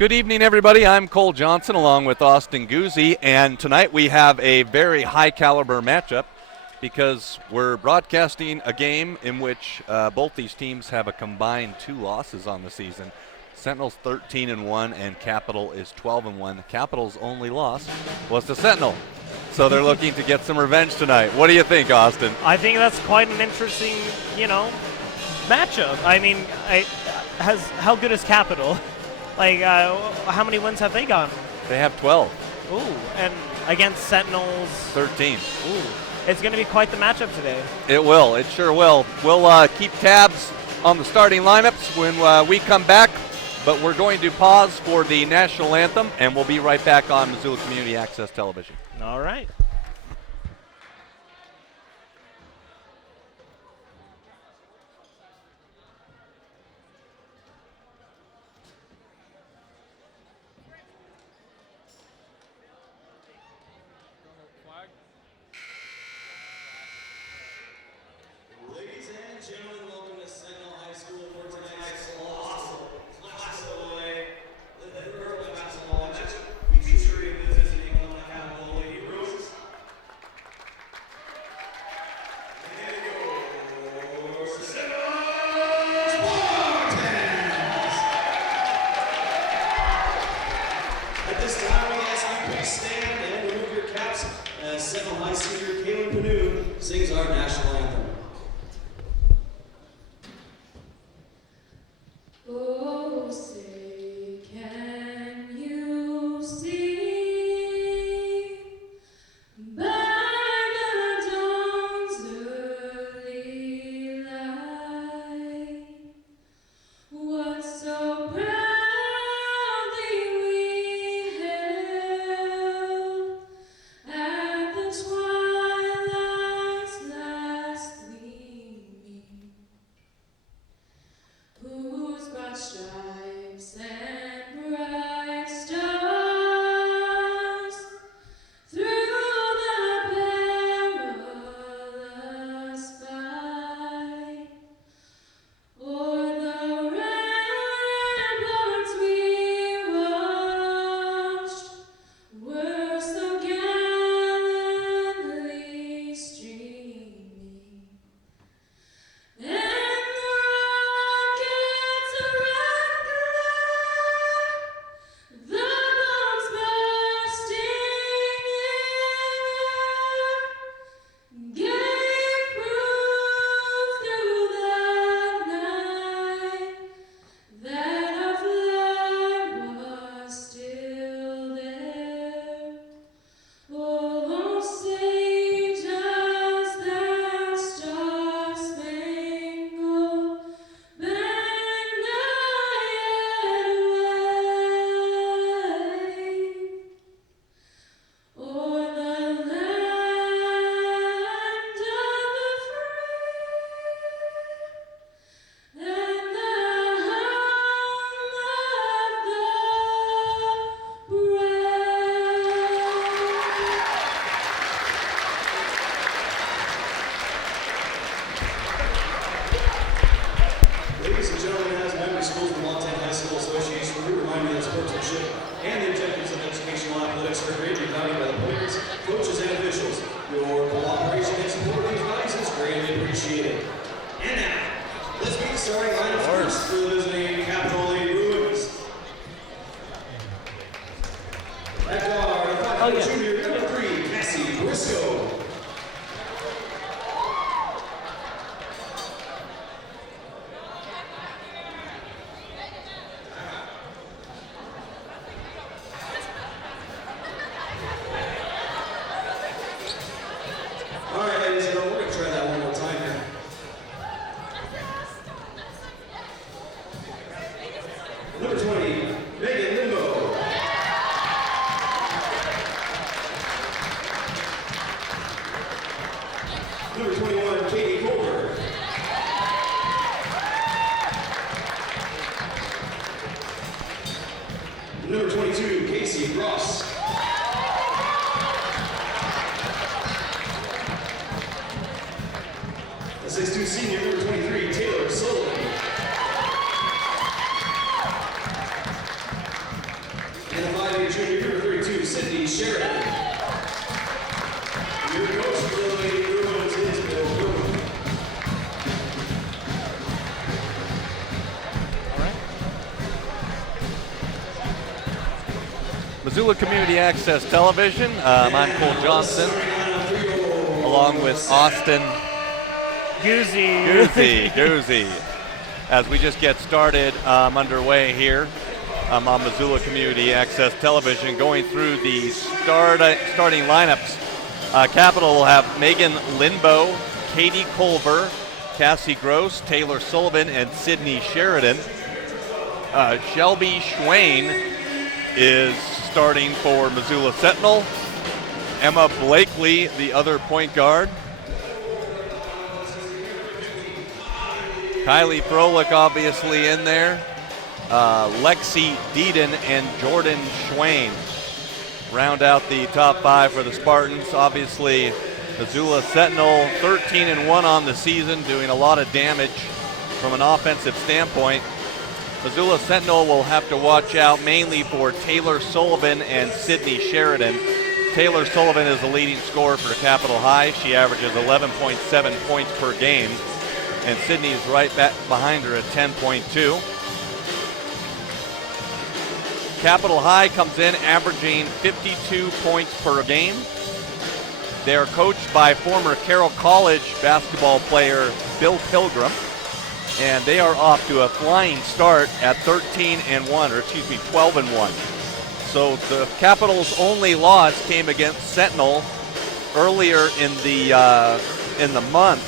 Good evening, everybody. I'm Cole Johnson along with Austin Guzzi, and tonight we have a very high-caliber matchup because we're broadcasting a game in which both these teams have a combined 2 losses on the season. Sentinel's 13-1 and Capital is 12-1. Capital's only loss was to Sentinel, so they're looking to get some revenge tonight. What do you think, Austin? I think that's quite an interesting, matchup. I mean, how good is Capital? Like, how many wins have they gotten? They have 12. Ooh, and against Sentinels? 13. Ooh, it's going to be quite the matchup today. It will. It sure will. We'll keep tabs on the starting lineups when we come back, but we're going to pause for the national anthem, and we'll be right back on Missoula Community Access Television. All right. Sings our national anthem. Oh, say, can you see by the dawn's early light what so proudly we held at the twilight's last gleaming, whose broad stripes and bright stars through the perilous fight o'er the ramparts we watched were so gallantly streaming, and the rockets red glare, the bombs bursting in air, gave proof through the night that our flag was still there. Oh, say does that star-spangled banner yet wave o'er the land of the free and the home of the Ladies and gentlemen, as member schools of the Montana High School Association, we remind you that sportsmanship and the objectives of educational athletics are greatly valued by the players, coaches, and officials. Your cooperation and support of these bodies is greatly appreciated. And now, let's meet the starting lineup first for the visiting Capital Lady Bruins. At guard, a 5'4" junior, number 3, Cassie Briscoe. All right, ladies and gentlemen, we're going to try that one more time here. Number 20, Megan Limbo. Number 21, Katie Colbert. Number 22, Casey Ross. The 6'2" senior, number 23, Taylor Sullivan. Sheridan. Your coach for the Lady Bruins is Bill Pilgrim. All right. Missoula Community Access Television. I'm Cole Johnson, along with Austin Goozy. As we just get started underway here on Missoula Community Access Television, going through the starting lineups. Capital will have Megan Lindbow, Katie Culver, Cassie Gross, Taylor Sullivan, and Sydney Sheridan. Shelby Schwain is starting for Missoula Sentinel. Emma Blakely, the other point guard. Kylie Froelich obviously in there. Lexi Deedon and Jordan Schwain round out the top 5 for the Spartans. Obviously, Missoula Sentinel 13-1 on the season, doing a lot of damage from an offensive standpoint. Missoula Sentinel will have to watch out mainly for Taylor Sullivan and Sydney Sheridan. Taylor Sullivan is the leading scorer for Capital High. She averages 11.7 points per game, and Sydney is right back behind her at 10.2. Capital High comes in averaging 52 points per game. They are coached by former Carroll College basketball player Bill Pilgrim, and they are off to a flying start at 12-1. So the Capital's only loss came against Sentinel earlier in the month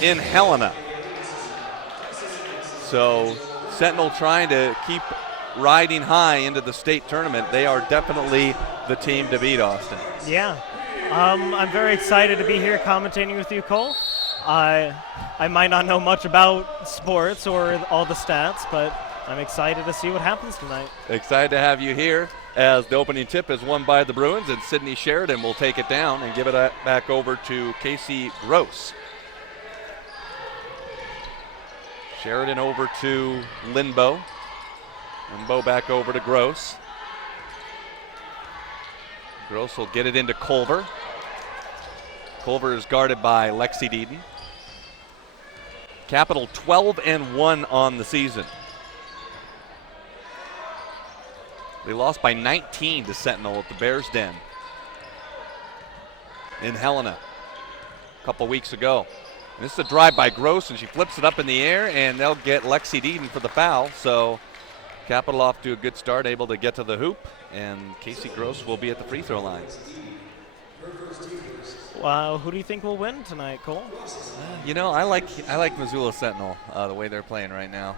in Helena. So Sentinel trying to keep riding high into the state tournament. They are definitely the team to beat, Austin. Yeah. I'm very excited to be here commentating with you, Cole. I might not know much about sports or all the stats, but I'm excited to see what happens tonight. Excited to have you here, as the opening tip is won by the Bruins, and Sydney Sheridan will take it down and give it back over to Casey Gross. Sheridan over to Lindbow. Lindbow back over to Gross. Gross will get it into Culver. Culver is guarded by Lexi Deedon. Capital 12-1 on the season. They lost by 19 to Sentinel at the Bears Den in Helena a couple weeks ago. And this is a drive by Gross, and she flips it up in the air, and they'll get Lexi Deedon for the foul. So Capital off to a good start, able to get to the hoop, and Casey Gross will be at the free throw line. Wow, who do you think will win tonight, Cole? You know, I like Missoula Sentinel the way they're playing right now.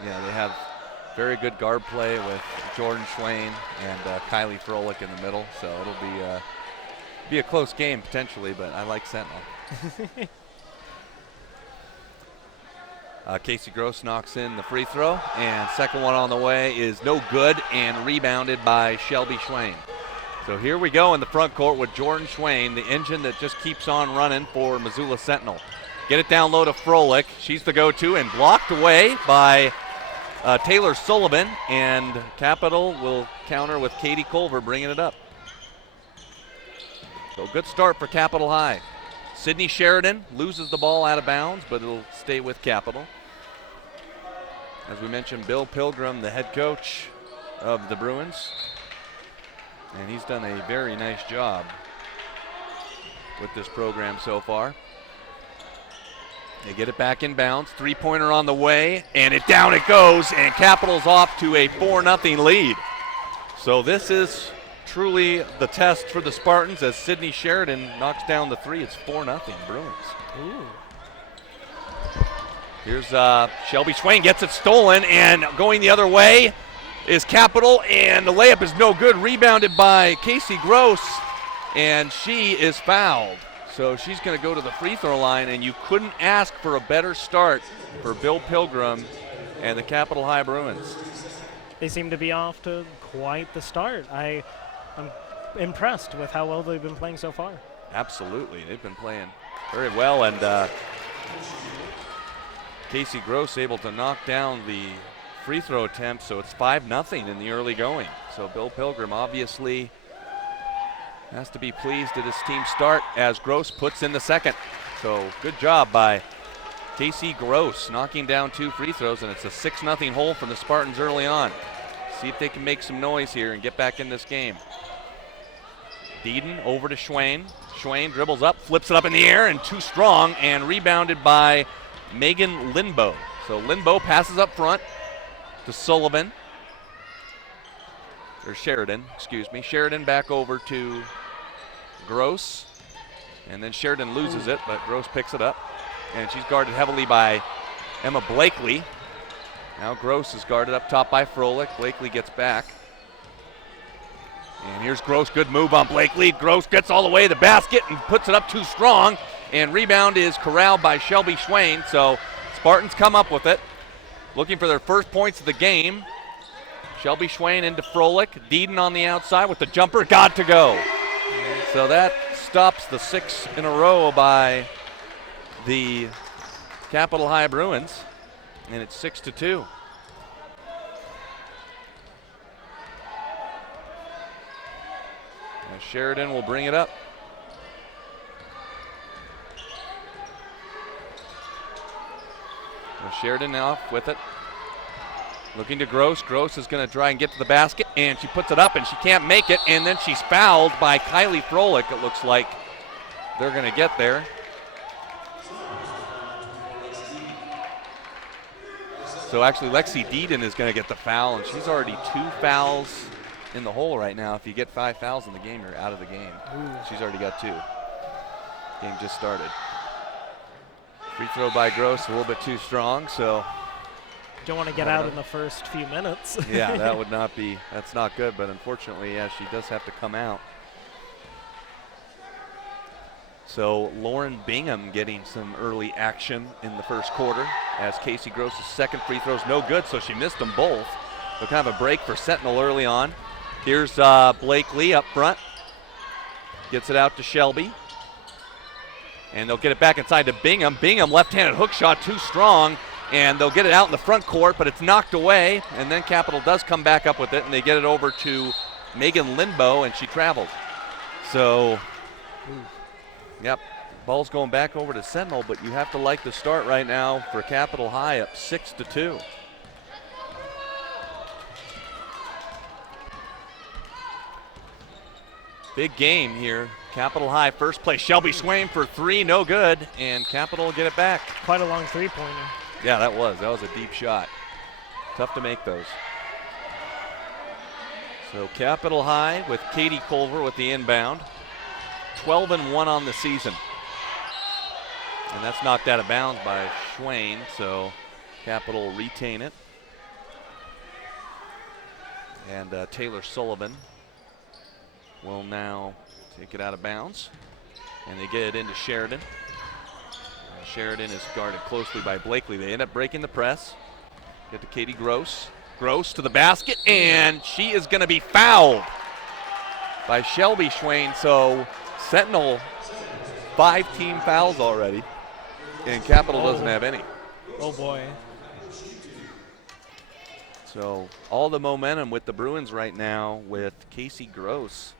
They have very good guard play with Jordan Schwain and Kylie Froelich in the middle, so it'll be a close game potentially, but I like Sentinel. Casey Gross knocks in the free throw, and second one on the way is no good and rebounded by Shelby Schwain. So here we go in the front court with Jordan Schwain, the engine that just keeps on running for Missoula Sentinel. Get it down low to Froelich. She's the go-to and blocked away by Taylor Sullivan, and Capital will counter with Katie Culver bringing it up. So good start for Capital High. Sydney Sheridan loses the ball out of bounds, but it'll stay with Capital. As we mentioned, Bill Pilgrim, the head coach of the Bruins, and he's done a very nice job with this program so far. They get it back in bounds. Three-pointer on the way, and down it goes, and Capital's off to a 4-0 lead. So this is truly the test for the Spartans as Sydney Sheridan knocks down the three. It's 4-0 Bruins. Ooh. Here's Shelby Schwain, gets it stolen, and going the other way is Capital, and the layup is no good. Rebounded by Casey Gross, and she is fouled. So she's going to go to the free throw line, and you couldn't ask for a better start for Bill Pilgrim and the Capital High Bruins. They seem to be off to quite the start. I'm impressed with how well they've been playing so far. Absolutely. They've been playing very well, and Casey Gross able to knock down the free throw attempt, so it's 5-0 in the early going. So Bill Pilgrim obviously has to be pleased at his team start as Gross puts in the second. So good job by Casey Gross knocking down 2 free throws, and it's a 6-0 hole from the Spartans early on. See if they can make some noise here and get back in this game. Deeden over to Schwain. Schwain dribbles up, flips it up in the air, and too strong, and rebounded by Megan Lindbow. So Lindbow passes up front to Sullivan. Or Sheridan, excuse me. Sheridan back over to Gross. And then Sheridan loses it, but Gross picks it up. And she's guarded heavily by Emma Blakely. Now Gross is guarded up top by Froelich. Blakely gets back. And here's Gross, good move on Blakely. Gross gets all the way to the basket and puts it up too strong. And rebound is corralled by Shelby Schwain. So Spartans come up with it. Looking for their first points of the game. Shelby Schwain into Froelich. Deeden on the outside with the jumper, got to go. So that stops the 6 in a row by the Capital High Bruins. And it's 6-2. Now Sheridan will bring it up. Now Sheridan off with it. Looking to Gross. Gross is going to try and get to the basket, and she puts it up, and she can't make it, and then she's fouled by Kylie Froelich. It looks like they're going to get there. So actually Lexi Deeden is going to get the foul, and she's already 2 fouls in the hole right now. If you get 5 fouls in the game, you're out of the game. Ooh. She's already got 2. Game just started. Free throw by Gross, a little bit too strong, so. Don't want to get out in the first few minutes. Yeah, that would not be, that's not good, but unfortunately, yeah, she does have to come out. So Lauren Bingham getting some early action in the first quarter as Casey Gross's second free throw is no good, so she missed them both. So kind of a break for Sentinel early on. Here's Blakely up front. Gets it out to Shelby. And they'll get it back inside to Bingham. Bingham left-handed hook shot too strong, and they'll get it out in the front court, but it's knocked away, and then Capital does come back up with it, and they get it over to Megan Lindbow, and she traveled. So, yep, ball's going back over to Sentinel, but you have to like the start right now for Capital High, up 6-2. Big game here. Capital High first play. Shelby Schwain for 3, no good, and Capital will get it back. Quite a long three-pointer. Yeah, that was a deep shot. Tough to make those. So Capital High with Katie Culver with the inbound. 12-1 on the season. And that's knocked out of bounds by Schwain, so Capital retain it. And Taylor Sullivan will now take it out of bounds. And they get it into Sheridan. Sheridan is guarded closely by Blakely. They end up breaking the press. Get to Katie Gross. Gross to the basket, and she is going to be fouled by Shelby Schwain. So Sentinel, 5 team fouls already, and Capital doesn't have any. Oh boy. So all the momentum with the Bruins right now with Casey Gross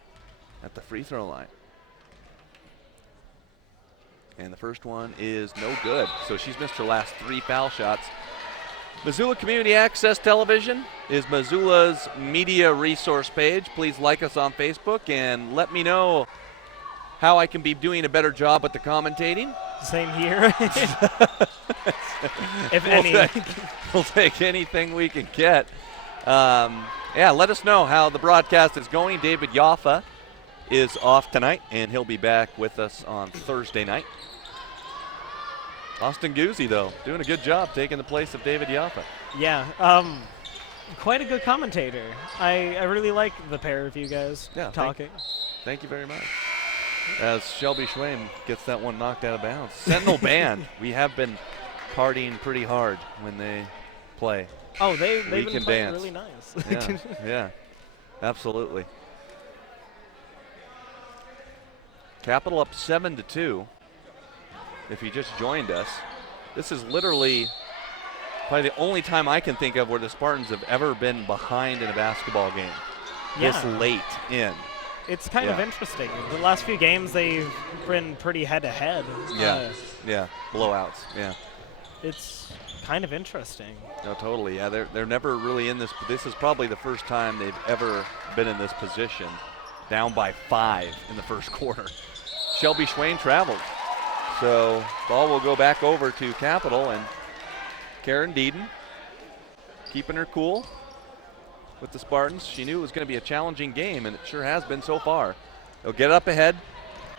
at the free throw line. And the first one is no good. So she's missed her last 3 foul shots. Missoula Community Access Television is Missoula's media resource page. Please like us on Facebook and let me know how I can be doing a better job at the commentating. Same here. If any. We'll take anything we can get. Yeah, let us know how the broadcast is going. David Yaffa is off tonight, and he'll be back with us on Thursday night. Austin Guzzi, though, doing a good job taking the place of David Yaffa. Yeah, quite a good commentator. I really like the pair of you guys talking. Thank you very much. As Shelby Schwain gets that one knocked out of bounds. Sentinel Band, we have been partying pretty hard when they play. Oh, they've been playing dance. really nice. Yeah, absolutely. Capital up 7-2. If you just joined us, this is literally probably the only time I can think of where the Spartans have ever been behind in a basketball game. Yeah. This late in. It's kind of Yeah. interesting. The last few games they've been pretty head-to-head. Yeah. Yeah. Blowouts. Yeah. It's kind of interesting. No, totally. Yeah, they're never really in this. This is probably the first time they've ever been in this position, down by 5 in the first quarter. Shelby Schwain traveled, so ball will go back over to Capital, and Karen Deeden keeping her cool with the Spartans. She knew it was going to be a challenging game, and it sure has been so far. They'll get up ahead,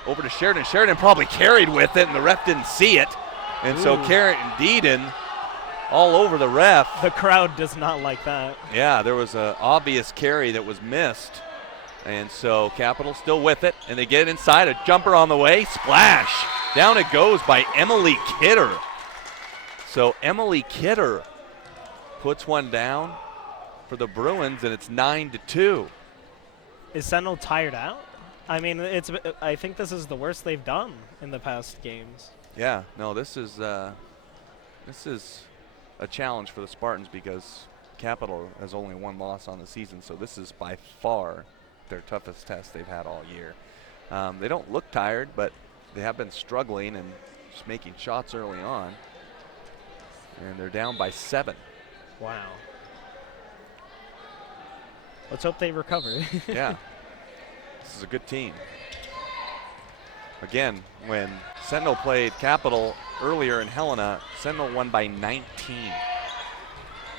over to Sheridan. Sheridan probably carried with it, and the ref didn't see it, and so Karen Deeden all over the ref. The crowd does not like that. Yeah, there was an obvious carry that was missed. And so Capital still with it, and they get inside. A jumper on the way. Splash. Down it goes by Emily Kidder. So Emily Kidder puts one down for the Bruins, and it's 9-2. Is Sentinel tired out? I mean, I think this is the worst they've done in the past games. Yeah, no, this is a challenge for the Spartans because Capital has only one loss on the season, so this is by far their toughest test they've had all year. They don't look tired, but they have been struggling and just making shots early on. And they're down by 7. Wow. Let's hope they recover. Yeah. This is a good team. Again, when Sentinel played Capital earlier in Helena, Sentinel won by 19.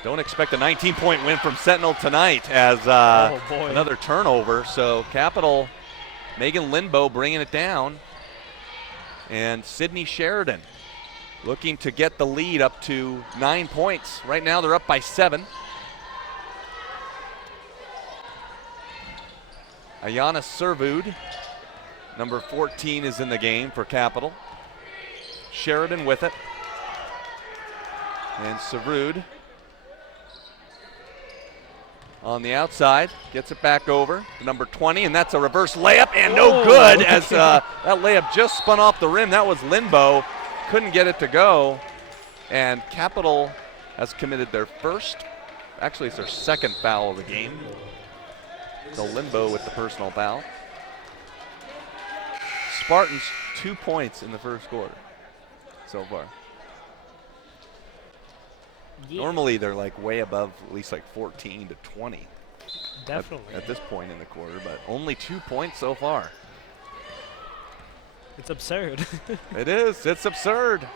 Don't expect a 19-point win from Sentinel tonight as another turnover. So Capital, Megan Lindbow bringing it down. And Sydney Sheridan looking to get the lead up to 9 points. Right now they're up by 7. Ayana Servud, number 14, is in the game for Capital. Sheridan with it. And Servud on the outside, gets it back over to number 20, and that's a reverse layup, and no good as that layup just spun off the rim. That was Lindbow, couldn't get it to go, and Capital has committed their first, actually it's their second foul of the game. So Lindbow with the personal foul. Spartans 2 points in the first quarter so far. Yeah. Normally they're like way above at least like 14 to 20. Definitely. At this point in the quarter, but only 2 points so far. It's absurd. It is. It's absurd.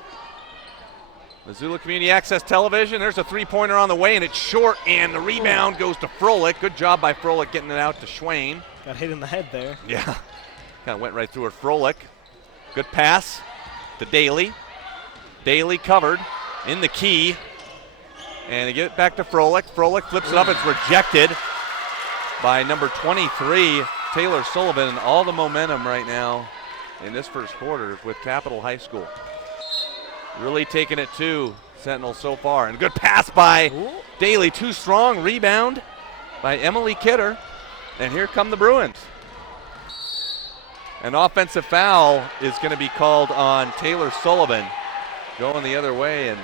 Missoula Community Access Television. There's a three-pointer on the way, and it's short, and the rebound goes to Froelich. Good job by Froelich getting it out to Schwain. Got hit in the head there. Yeah. Kind of went right through her. Froelich. Good pass to Daly. Daly covered in the key. And they get it back to Froelich. Froelich flips it up. It's rejected by number 23, Taylor Sullivan. All the momentum right now in this first quarter is with Capital High School. Really taking it to Sentinel so far. And a good pass by Daly. Too strong. Rebound by Emily Kidder. And here come the Bruins. An offensive foul is going to be called on Taylor Sullivan. Going the other way, and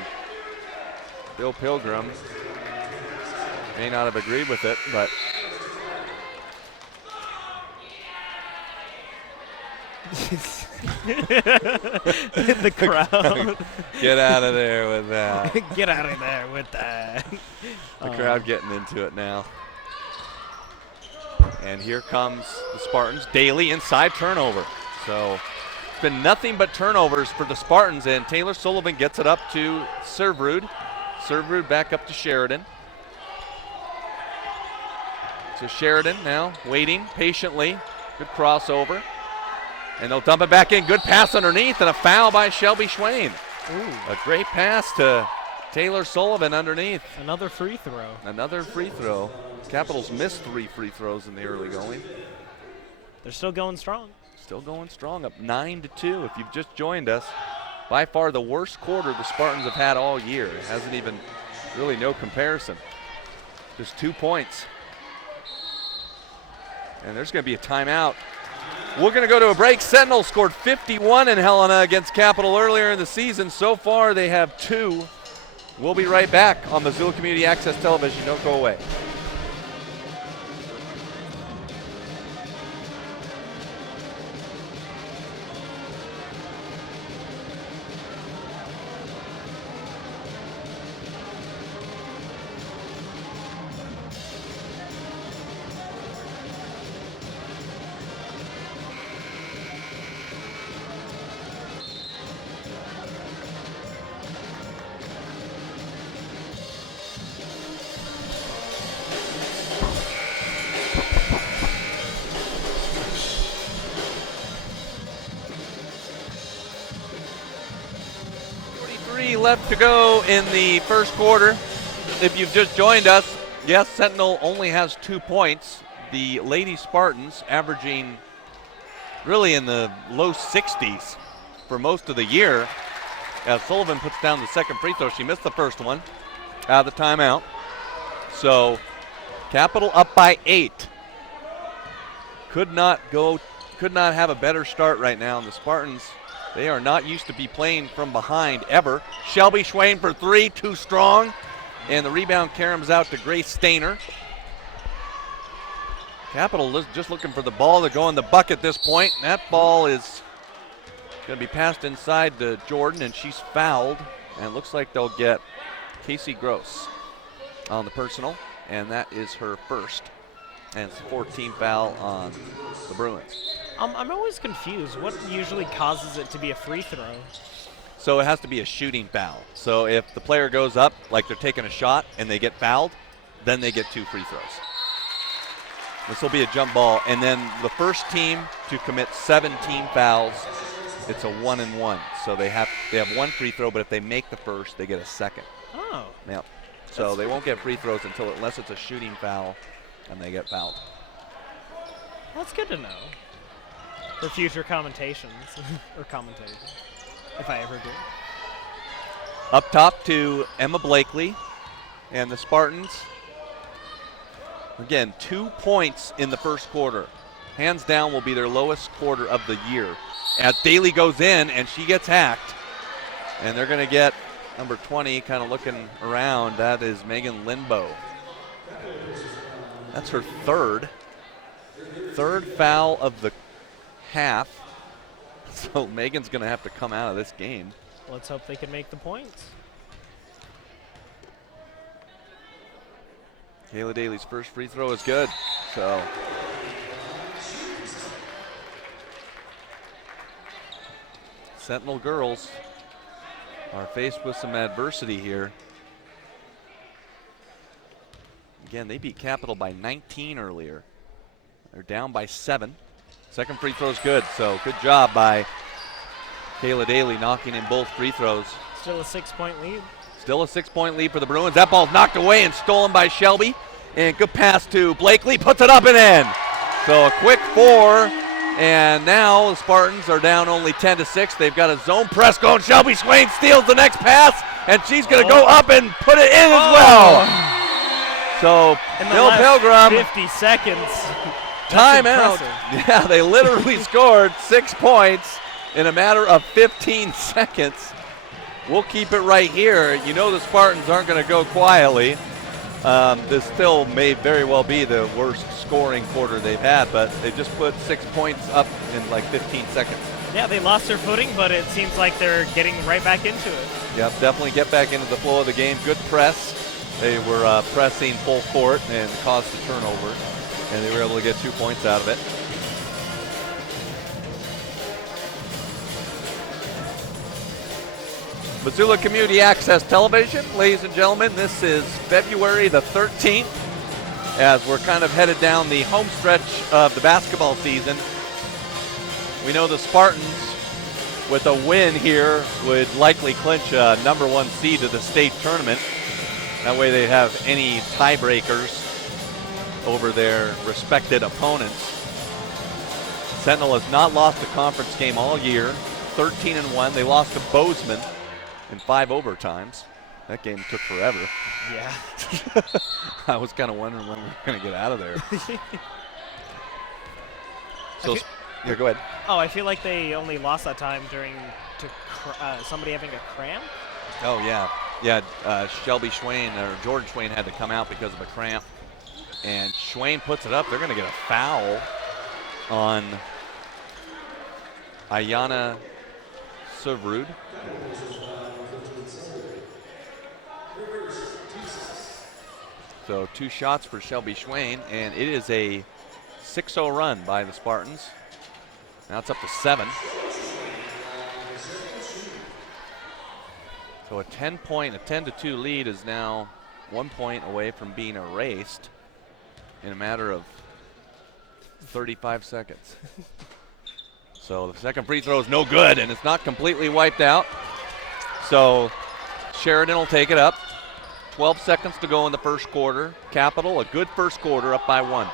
Bill Pilgrim may not have agreed with it, but The crowd. get out of there with that. Get out of there with that. The crowd getting into it now. And here comes the Spartans. Daly inside turnover. So it's been nothing but turnovers for the Spartans, and Taylor Sullivan gets it up to Servrud. Servrud back up to Sheridan. So Sheridan now waiting patiently. Good crossover. And they'll dump it back in. Good pass underneath, and a foul by Shelby Schwain. A great pass to Taylor Sullivan underneath. Another free throw. Another free throw. Capitals missed 3 free throws in the early going. They're still going strong. Still going strong, up 9-2. If you've just joined us, by far the worst quarter the Spartans have had all year. It hasn't even, really no comparison. Just 2 points. And there's going to be a timeout. We're going to go to a break. Sentinel scored 51 in Helena against Capital earlier in the season. So far, they have 2. We'll be right back on Missoula Community Access Television. Don't go away. 2:03 left to go in the first quarter. If you've just joined us, yes, Sentinel only has 2 points. The Lady Spartans averaging really in the low 60s for most of the year. As Sullivan puts down the second free throw, she missed the first one out of the timeout. So Capital up by 8. Could not have a better start right now. And the Spartans, they are not used to be playing from behind ever. Shelby Schwain for 3, too strong. And the rebound caroms out to Grace Stainer. Capital just looking for the ball to go in the bucket at this point. And that ball is going to be passed inside to Jordan, and she's fouled. And it looks like they'll get Casey Gross on the personal, and that is her first. And it's a 14 foul on the Bruins. I'm always confused. What usually causes it to be a free throw? So it has to be a shooting foul. So if the player goes up like they're taking a shot and they get fouled, then they get 2 free throws. This will be a jump ball, and then the first team to commit 17 fouls, it's a 1-and-1. So they have 1 free throw, but if they make the first, they get a second. Oh. Yep. So they won't get free throws unless it's a shooting foul and they get fouled. That's good to know for future commentations or commentating, if I ever do. Up top to Emma Blakely and the Spartans. Again, 2 points in the first quarter. Hands down will be their lowest quarter of the year. As Daly goes in and she gets hacked, and they're going to get number 20 kind of looking around. That is Megan Lindbow. That's her third foul of the half. So Megan's going to have to come out of this game. Let's hope they can make the points. Kayla Daly's first free throw is good. So Sentinel girls are faced with some adversity here. Again, they beat Capital by 19 earlier. They're down by 7. Second free throw is good, so good job by Kayla Daly knocking in both free throws. Still a 6-point lead. Still a 6-point lead for the Bruins. That ball's knocked away and stolen by Shelby. And good pass to Blakely, puts it up and in. So a quick 4, and now the Spartans are down only 10-6. They've got a zone press going. Shelby Swain steals the next pass, and she's going to go up and put it in as well. So Bill Pilgrim, 50 seconds. timeout. Yeah, they literally scored 6 points in a matter of 15 seconds. We'll keep it right here. You know the Spartans aren't going to go quietly. This still may very well be the worst scoring quarter they've had, but they just put 6 points up in like 15 seconds. Yeah, they lost their footing, but it seems like they're getting right back into it. Yep, definitely get back into the flow of the game. Good press. They were pressing full court and caused the turnover, and they were able to get 2 points out of it. Missoula Community Access Television, ladies and gentlemen, this is February the 13th as we're kind of headed down the home stretch of the basketball season. We know the Spartans, with a win here, would likely clinch a #1 seed to the state tournament. That way they have any tiebreakers over their respected opponents. Sentinel has not lost a conference game all year, 13-1. They lost to Bozeman in 5 overtimes. That game took forever. Yeah. I was kind of wondering when we were going to get out of there. So, yeah, go ahead. Oh, I feel like they only lost that time during somebody having a cramp. Oh, yeah. Yeah, Shelby Schwain, or Jordan Schwain had to come out because of a cramp. And Schwain puts it up. They're going to get a foul on Ayana Sevrud. So 2 shots for Shelby Schwain, and it is a 6-0 run by the Spartans. Now it's up to 7. So a 10-2 lead is now 1 point away from being erased in a matter of 35 seconds. So the second free throw is no good, and it's not completely wiped out. So Sheridan will take it up. 12 seconds to go in the first quarter. Capital, a good first quarter, up by 1.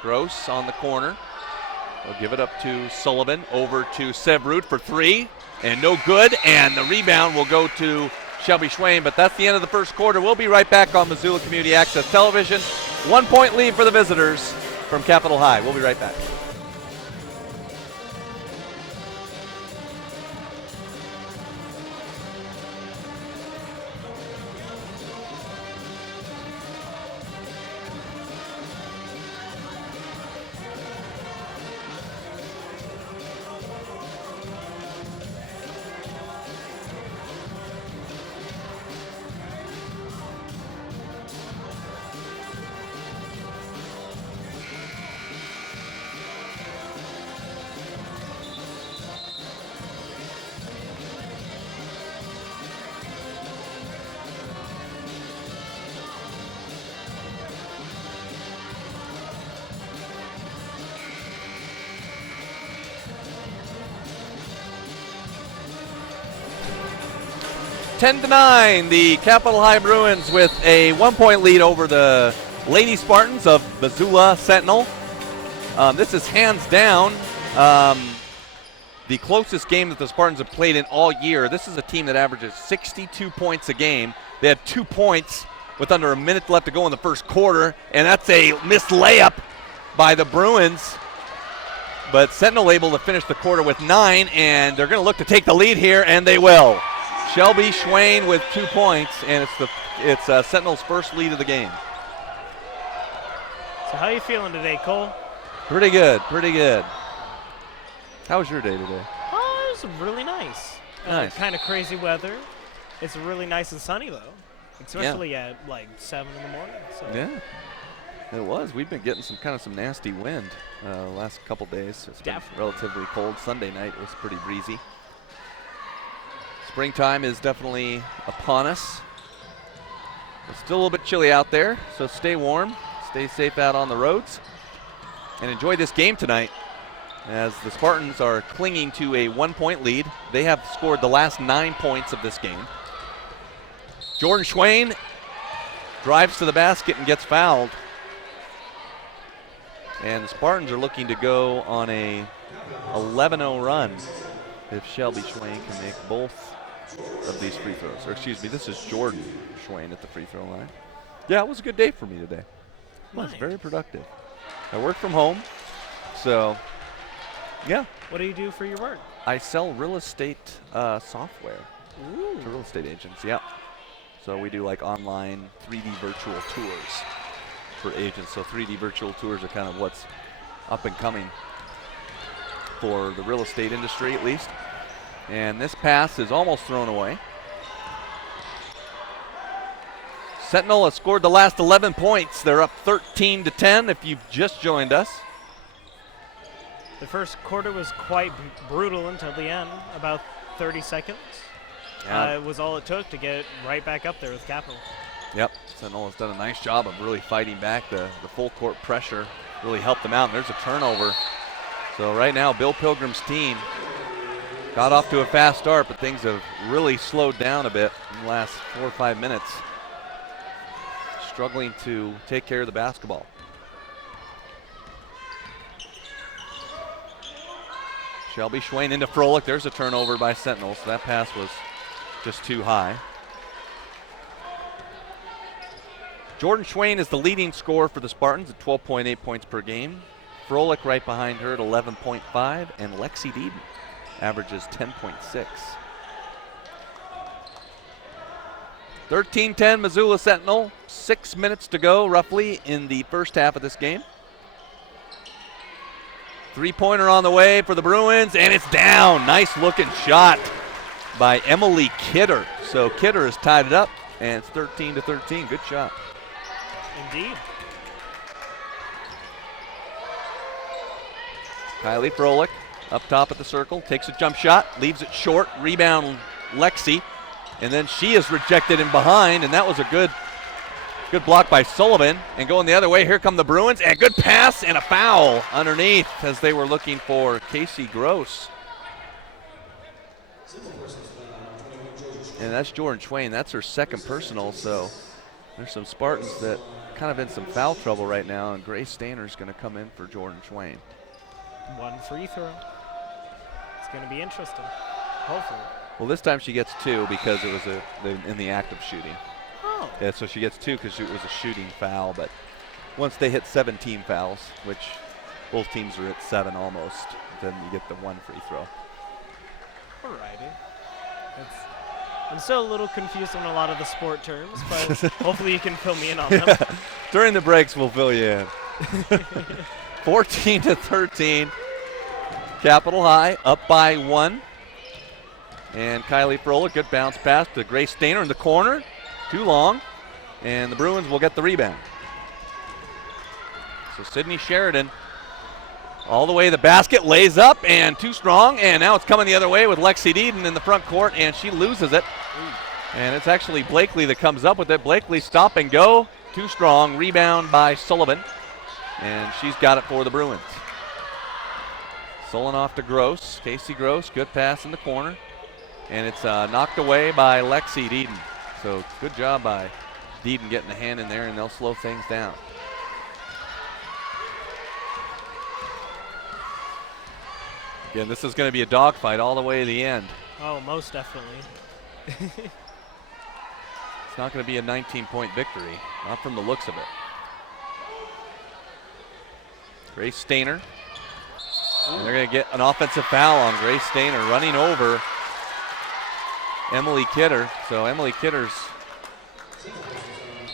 Gross on the corner. They'll give it up to Sullivan, over to Sevrud for 3, and no good, and the rebound will go to Shelby Schwain, but that's the end of the first quarter. We'll be right back on Missoula Community Access Television. 1-point lead for the visitors from Capitol High. We'll be right back. (10-9), the Capitol High Bruins with a 1-point lead over the Lady Spartans of Missoula Sentinel. This is hands down the closest game that the Spartans have played in all year. This is a team that averages 62 points a game. They had 2 points with under a minute left to go in the first quarter, and that's a missed layup by the Bruins. But Sentinel able to finish the quarter with 9, and they're going to look to take the lead here, and they will. Shelby Schwain with 2 points, and it's Sentinel's first lead of the game. So how are you feeling today, Cole? Pretty good, pretty good. How was your day today? Oh, it was really nice. Nice. Kind of crazy weather. It's really nice and sunny, though, especially at like 7 in the morning. So. Yeah, it was. We've been getting some nasty wind last couple days. It's been relatively cold. Sunday night was pretty breezy. Springtime is definitely upon us. It's still a little bit chilly out there, so stay warm, stay safe out on the roads, and enjoy this game tonight as the Spartans are clinging to a 1-point lead. They have scored the last 9 points of this game. Jordan Schwain drives to the basket and gets fouled. And the Spartans are looking to go on a 11-0 run if Shelby Schwain can make both of these free throws. Or excuse me, this is Jordan Schwain at the free throw line. Yeah, it was a good day for me today. It was very productive. I work from home, so yeah. What do you do for your work? I sell real estate software to real estate agents, yeah. So we do like online 3D virtual tours for agents. So 3D virtual tours are kind of what's up and coming for the real estate industry at least. And this pass is almost thrown away. Sentinel has scored the last 11 points. They're up 13-10 if you've just joined us. The first quarter was quite brutal until the end, about 30 seconds. Yeah. It was all it took to get right back up there with Capital. Yep, Sentinel has done a nice job of really fighting back. The full court pressure really helped them out. And there's a turnover. So right now, Bill Pilgrim's team got off to a fast start, but things have really slowed down a bit in the last 4 or 5 minutes. Struggling to take care of the basketball. Shelby Schwain into Froelich. There's a turnover by Sentinel, so that pass was just too high. Jordan Schwain is the leading scorer for the Spartans at 12.8 points per game. Froelich right behind her at 11.5, and Lexi Deeden averages 10.6. 13-10 Missoula Sentinel. 6 minutes to go roughly in the first half of this game. 3-pointer on the way for the Bruins, and it's down. Nice looking shot by Emily Kidder. So Kidder has tied it up, and it's 13-13. Good shot. Indeed. Kylie Froelich up top at the circle, takes a jump shot, leaves it short, rebound Lexi, and then she is rejected in behind, and that was a good block by Sullivan. And going the other way, here come the Bruins, and good pass and a foul underneath as they were looking for Casey Gross. And that's Jordan Schwain. That's her second personal, so there's some Spartans that kind of in some foul trouble right now, and Grace Stayner's going to come in for Jordan Schwain. One free throw. It's going to be interesting, hopefully. Well, this time she gets 2 because it was in the act of shooting. Oh. Yeah, so she gets 2 because it was a shooting foul, but once they hit 17 fouls, which both teams are at 7 almost, then you get the 1 free throw. Alrighty. I'm still a little confused on a lot of the sport terms, but hopefully you can fill me in on them. During the breaks, we'll fill you in. 14-13. Capital High up by 1. And Kylie Froelich, good bounce pass to Grace Stayner in the corner. Too long. And the Bruins will get the rebound. So Sydney Sheridan all the way to the basket, lays up, and too strong. And now it's coming the other way with Lexi Deeden in the front court, and she loses it. And it's actually Blakely that comes up with it. Blakely stop and go. Too strong. Rebound by Sullivan. And she's got it for the Bruins. Sullivan off to Gross. Casey Gross, good pass in the corner. And it's knocked away by Lexi Deeden. So good job by Deeden getting a hand in there, and they'll slow things down. Again, this is going to be a dogfight all the way to the end. Oh, most definitely. It's not going to be a 19-point victory, not from the looks of it. Grace Stayner. And they're going to get an offensive foul on Grace Stayner, running over Emily Kidder. So Emily Kidder's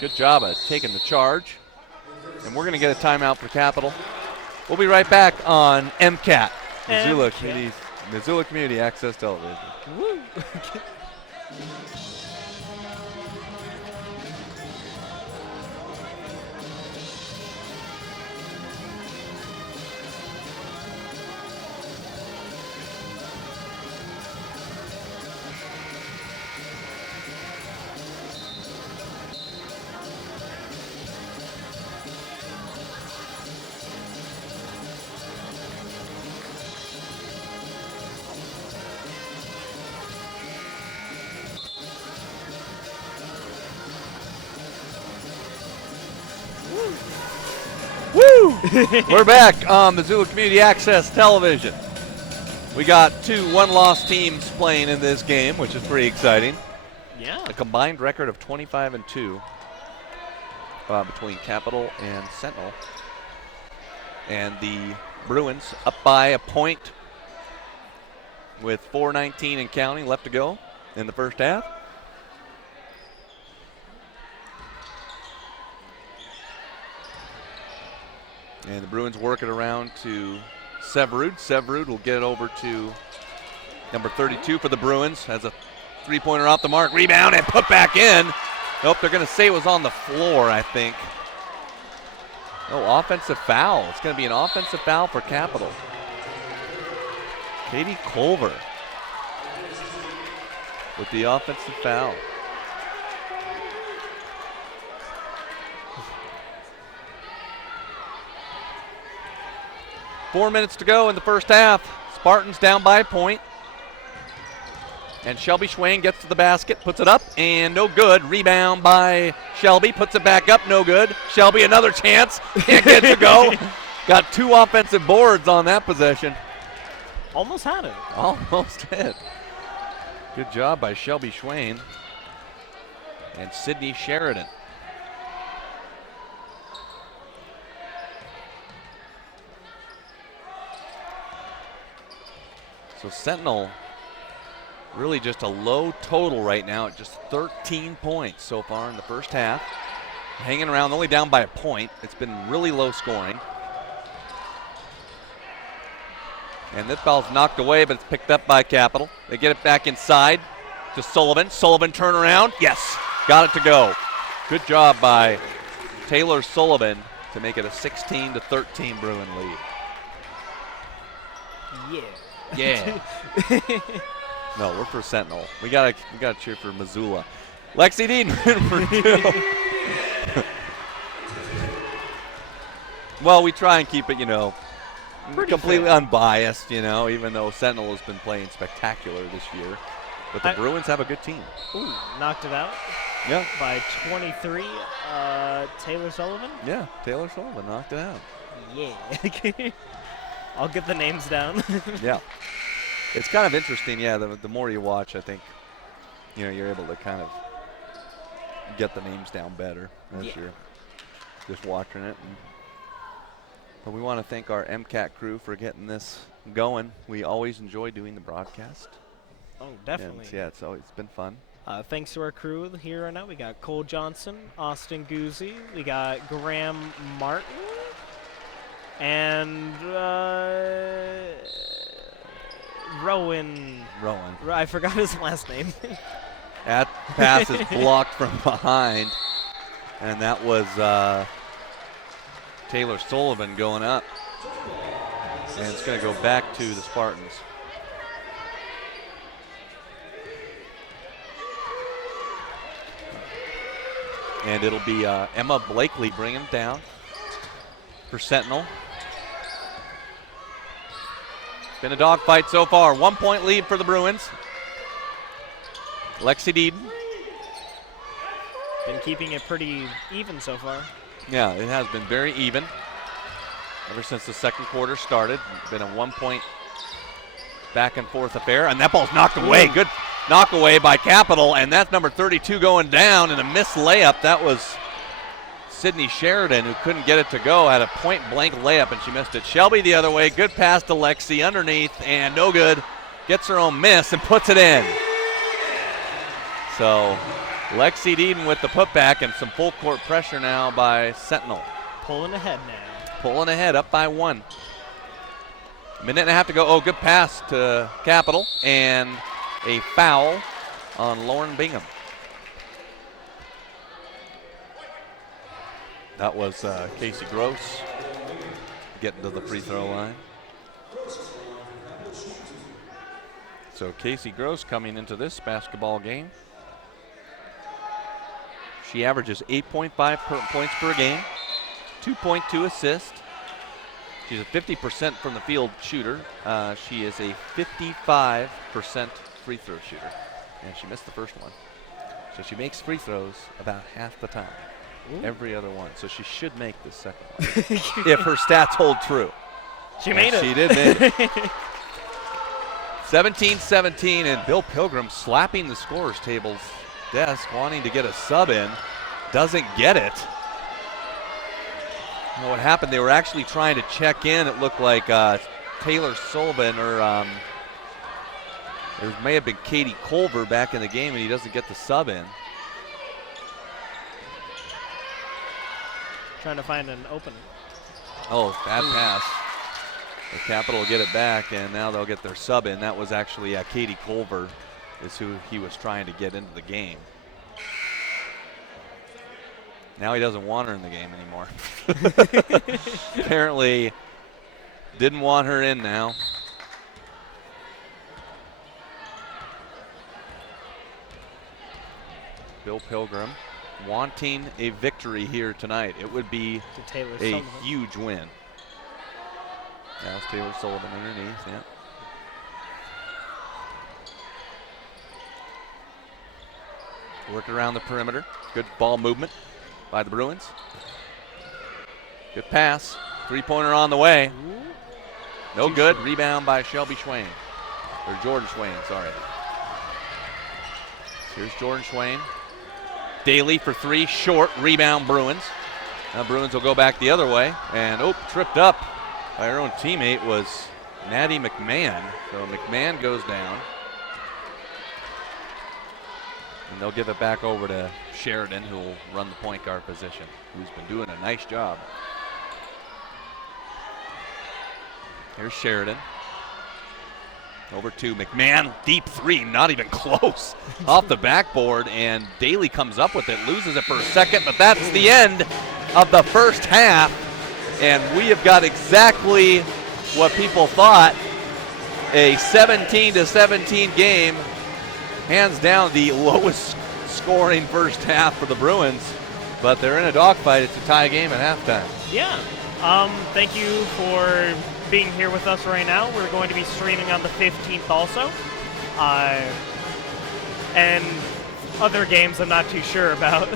good job at taking the charge. And we're going to get a timeout for Capital. We'll be right back on MCAT, Missoula Community Access Television. Woo. Woo! We're back on Missoula Community Access Television. We got 2 one-loss teams playing in this game, which is pretty exciting. Yeah. A combined record of 25-2 between Capital and Sentinel. And the Bruins up by a point with 4:19 and counting left to go in the first half. And the Bruins work it around to Severud. Severud will get it over to number 32 for the Bruins. Has a three-pointer off the mark. Rebound and put back in. Nope, they're going to say it was on the floor, I think. No, offensive foul. It's going to be an offensive foul for Capital. Katie Culver with the offensive foul. Four minutes to go in the first half. Spartans down by a point. And Shelby Schwain gets to the basket, puts it up, and no good. Rebound by Shelby, puts it back up, no good. Shelby, another chance, can't get to go. Got 2 offensive boards on that possession. Almost had it. Almost did. Good job by Shelby Schwain and Sydney Sheridan. So Sentinel really just a low total right now at just 13 points so far in the first half. Hanging around, only down by a point. It's been really low scoring. And this ball's knocked away, but it's picked up by Capital. They get it back inside to Sullivan. Sullivan turnaround. Yes, got it to go. Good job by Taylor Sullivan to make it a 16-13 Bruin lead. Yeah. Yeah. No, we're for Sentinel. We gotta cheer for Missoula. Lexi Dean for 2. Well, we try and keep it, Pretty completely fair. unbiased, even though Sentinel has been playing spectacular this year. But the Bruins have a good team. Ooh, knocked it out Yeah. by 23. Taylor Sullivan? Yeah, Taylor Sullivan knocked it out. Yeah. I'll get the names down. Yeah. It's kind of interesting, yeah, the more you watch, I think, you're able to kind of get the names down better as you're just watching it. But we want to thank our MCAT crew for getting this going. We always enjoy doing the broadcast. Oh, definitely. And it's always been fun. Thanks to our crew here right now. We got Cole Johnson, Austin Guzzi, we got Graham Martin, and Rowan. I forgot his last name. That pass is blocked from behind, and that was Taylor Sullivan going up. And it's going to go back to the Spartans. And it'll be Emma Blakely bringing it down for Sentinel. Been a dogfight so far. 1 point lead for the Bruins. Lexi Deeden. Been keeping it pretty even so far. Yeah, it has been very even ever since the second quarter started. Been a 1 point back and forth affair, and that ball's knocked away. Good knock away by Capital, and that's number 32 going down in a missed layup. That was Sydney Sheridan, who couldn't get it to go, had a point blank layup and she missed it. Shelby the other way, good pass to Lexi underneath and no good. Gets her own miss and puts it in. So Lexi Deeden with the putback and some full court pressure now by Sentinel. Pulling ahead now. Pulling ahead, up by 1. Minute and a half to go. Oh, good pass to Capital and a foul on Lauren Bingham. That was Casey Gross getting to the free throw line. So Casey Gross coming into this basketball game. She averages 8.5 points per game, 2.2 assists. She's a 50% from the field shooter. She is a 55% free throw shooter. And she missed the first one. So she makes free throws about half the time. Ooh. Every other one. So she should make this second one if her stats hold true. She made it. She did make it. 17-17, and Bill Pilgrim slapping the scorer's table's desk, wanting to get a sub in. Doesn't get it. You know what happened? They were actually trying to check in. It looked like Taylor Sullivan or there may have been Katie Culver back in the game, and he doesn't get the sub in. Trying to find an opening. Oh, bad pass. The Capital will get it back, and now they'll get their sub in. That was actually Katie Culver is who he was trying to get into the game. Now he doesn't want her in the game anymore. Apparently didn't want her in now. Bill Pilgrim wanting a victory here tonight. It would be a huge win. Now it's Taylor Sullivan underneath, yeah. Work around the perimeter. Good ball movement by the Bruins. Good pass. Three-pointer on the way. No good. Rebound by Shelby Schwain. Or Jordan Schwain, sorry. Here's Jordan Schwain. Daly for 3, short. Rebound Bruins. Now Bruins will go back the other way. And tripped up by her own teammate was Maddie McMahon. So McMahon goes down. And they'll give it back over to Sheridan, who will run the point guard position, who's been doing a nice job. Here's Sheridan. Over to McMahon, deep 3, not even close. Off the backboard, and Daly comes up with it, loses it for a second, but that's the end of the first half. And we have got exactly what people thought, a 17-17 game. Hands down the lowest scoring first half for the Bruins, but they're in a dogfight. It's a tie game at halftime. Yeah. Thank you for being here with us right now. We're going to be streaming on the 15th also. and other games I'm not too sure about.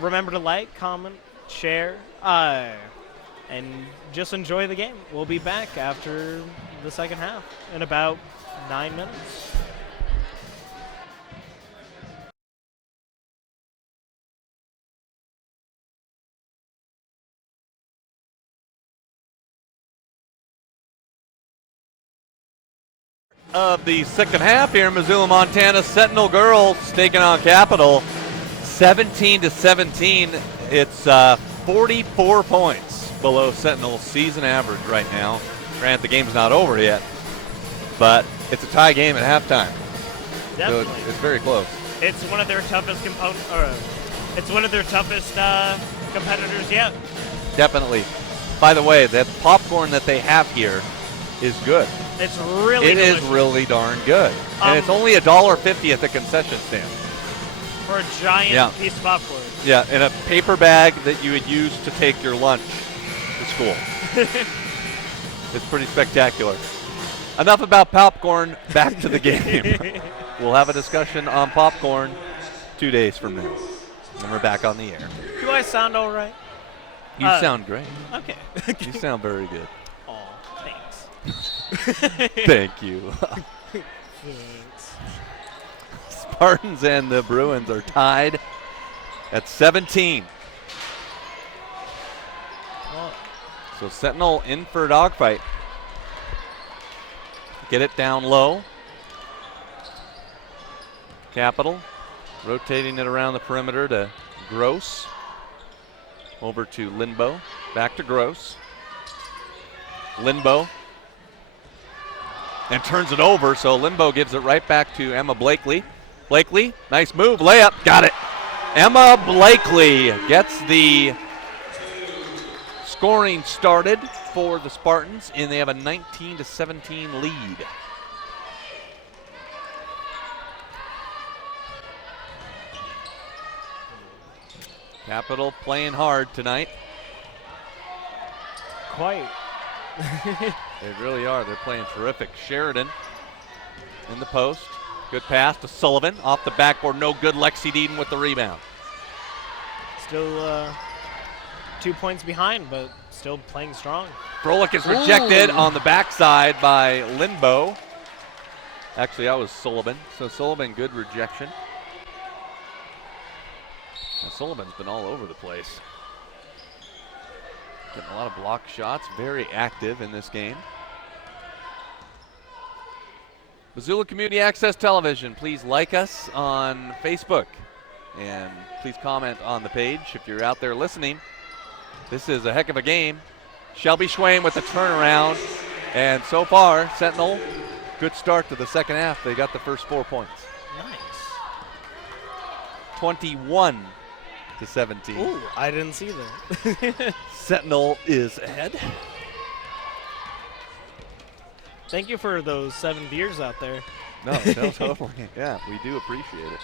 Remember to like, comment, share, and just enjoy the game. We'll be back after the second half in about 9 minutes. Of the second half here in Missoula, Montana, Sentinel girls taking on Capital, 17-17. It's 44 points below Sentinel's season average right now. Granted, the game's not over yet, but it's a tie game at halftime. Definitely. So it's very close. It's one of their toughest it's one of their toughest competitors yet. Definitely. By the way, that popcorn that they have here is good. It's really It is delicious. really darn good. And it's only $1.50 at the concession stand. For a giant piece of popcorn. Yeah, in a paper bag that you would use to take your lunch to school. It's pretty spectacular. Enough about popcorn, back to the game. We'll have a discussion on popcorn 2 days from now. And we're back on the air. Do I sound all right? You sound great. Okay. You sound very good. Oh, thanks. Thank you. Thanks. Spartans and the Bruins are tied at 17. Well, So Sentinel in for a dogfight. Get it down low. Capital rotating it around the perimeter to Gross. Over to Linbo. Back to Gross. Linbo. And turns it over, so Linbo gives it right back to Emma Blakely. Blakely, nice move, layup, got it. Emma Blakely gets the scoring started for the Spartans, and they have a 19-17 lead. Capital playing hard tonight. quite. They really are. They're playing terrific. Sheridan in the post. Good pass to Sullivan. Off the backboard. No good. Lexi Deaton with the rebound. Still 2 points behind, but still playing strong. Froelich is rejected on the backside by Linbo. Actually, that was Sullivan. So Sullivan, good rejection. Now, Sullivan's been all over the place. Getting a lot of block shots. Very active in this game. Missoula Community Access Television, please like us on Facebook. And please comment on the page if you're out there listening. This is a heck of a game. Shelby Schwain with the turnaround. And so far, Sentinel, good start to the second half. They got the first 4 points. Nice. 21-17. Ooh, I didn't see that. Sentinel is ahead. Thank you for those 7 beers out there. No, totally. Yeah, we do appreciate it.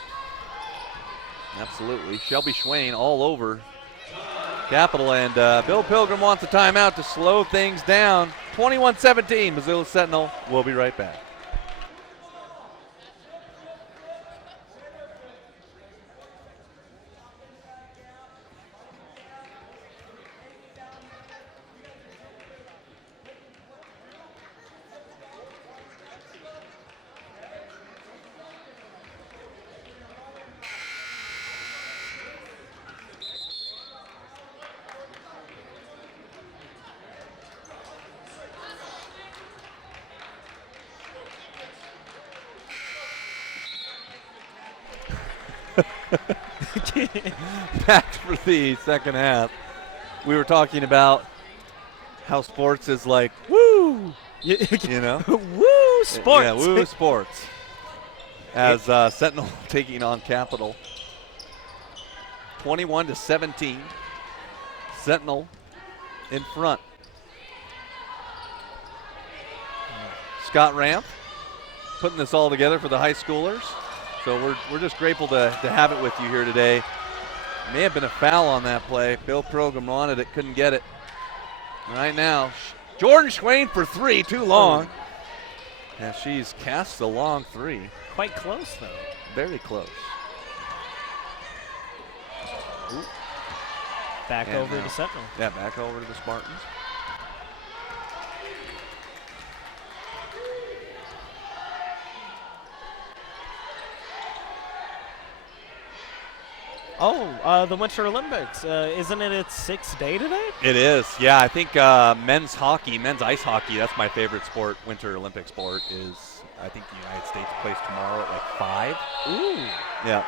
Absolutely. Shelby Schwain all over Capital, and Bill Pilgrim wants a timeout to slow things down. 21-17, Missoula Sentinel. We'll be right back. Back for the second half. We were talking about how sports is like, woo, you know? Woo, sports. Yeah, woo, sports. As Sentinel taking on Capital. 21-17. Sentinel in front. Scott Ramp putting this all together for the high schoolers. So we're just grateful to have it with you here today. May have been a foul on that play. Bill Pilgrim wanted it, couldn't get it. Right now, Jordan Schwain for 3, too long. Yeah, she's cast a long three. Quite close, though. Very close. Ooh. Back And over now- to Sentinel. Yeah, back over to the Spartans. Oh, the Winter Olympics. Isn't it its 6th day today? It is, yeah. I think men's hockey, men's ice hockey, that's my favorite sport, Winter Olympic sport, is I think the United States plays tomorrow at like 5. Ooh. Yeah.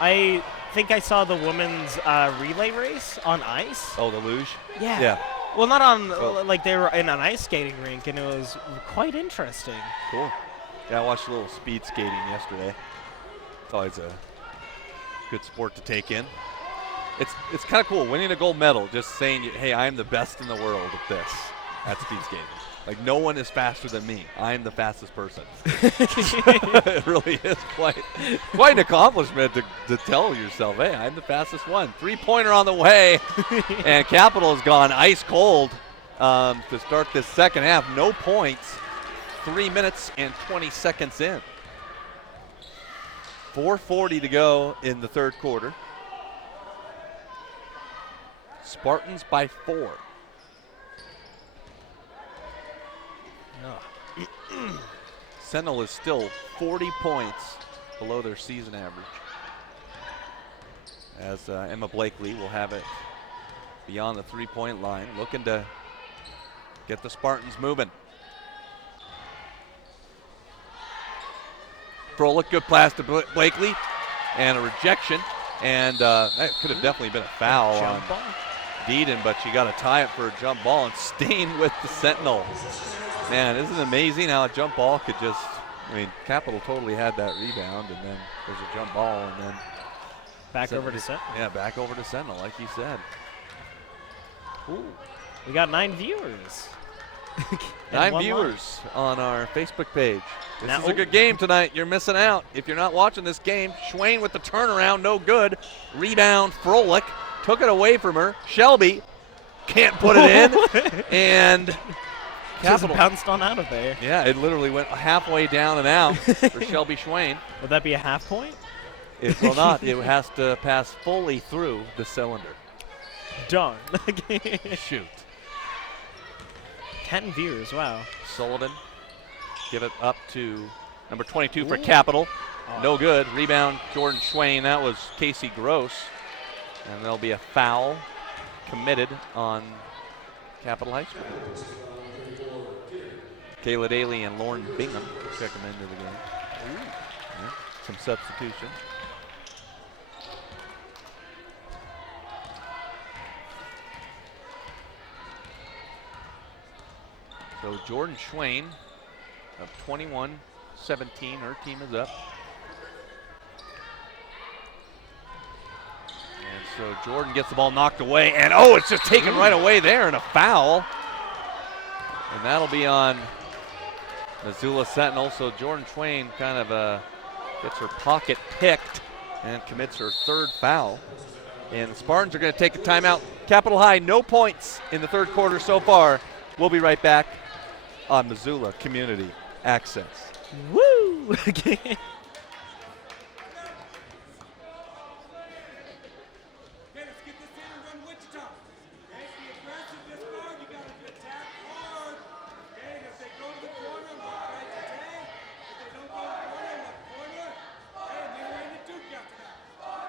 I think I saw the women's relay race on ice. Oh, the luge? Yeah. Yeah. Well, not on, Oh. like they were in an ice skating rink, and it was quite interesting. Cool. Yeah, I watched a little speed skating yesterday. It's always a good sport to take in. It's kind of cool winning a gold medal, just saying, hey, I'm the best in the world at this, at speed skating. Like, no one is faster than me. I'm the fastest person. It really is quite an accomplishment to tell yourself, hey, I'm the fastest one. 3-pointer on the way, and Capital has gone ice cold to start this second half. No points, 3 minutes and 20 seconds in. 4:40 to go in the third quarter. Spartans by 4. Sentinel is still 40 points below their season average. As Emma Blakely will have it beyond the 3-point line, looking to get the Spartans moving. Froelich, good pass to Blakely, and a rejection, and that could have definitely been a foul on Jump ball. Deedon, but she got to tie it for a jump ball, and Stain with the Sentinel. Man, isn't it amazing how a jump ball could just, I mean, Capital totally had that rebound, and then there's a jump ball, and then Back over to Sentinel. Yeah, back over to Sentinel, like you said. Ooh. We got 9 viewers. And 9 one viewers on our Facebook page. This Now- is a good game tonight. You're missing out if you're not watching this game. Schwain with the turnaround, no good. Rebound, Froelich took it away from her. Shelby can't put it in, and Just Capital. bounced on out of there. Yeah, it literally went halfway down and out for Shelby Schwain. Would that be a half point? It will not. It has to pass fully through the cylinder. Darn. Shoot. 10 viewers, wow. Sullivan give it up to number 22 for Ooh. Capital. Oh. No good. Rebound, Jordan Schwain. That was Casey Gross. And there'll be a foul committed on Capital High School. Kayla Daly and Lauren Bingham check them into the game. Yeah, some substitution. So Jordan Schwain of 21-17, her team is up. And so Jordan gets the ball knocked away, and oh, it's just taken right away there, and a foul. And that'll be on Missoula Sentinel. So Jordan Schwain kind of gets her pocket picked and commits her 3rd foul. And the Spartans are going to take a timeout. Capital High, no points in the 3rd quarter so far. We'll be right back on Missoula Community Access. Woo! Okay, let's get this in and run Wichita. Okay, be aggressive this far. You got to attack hard. Okay, and if they go to the corner, mark right today. If they don't go to the corner, in the corner. Okay, and then we're in the Duke after that.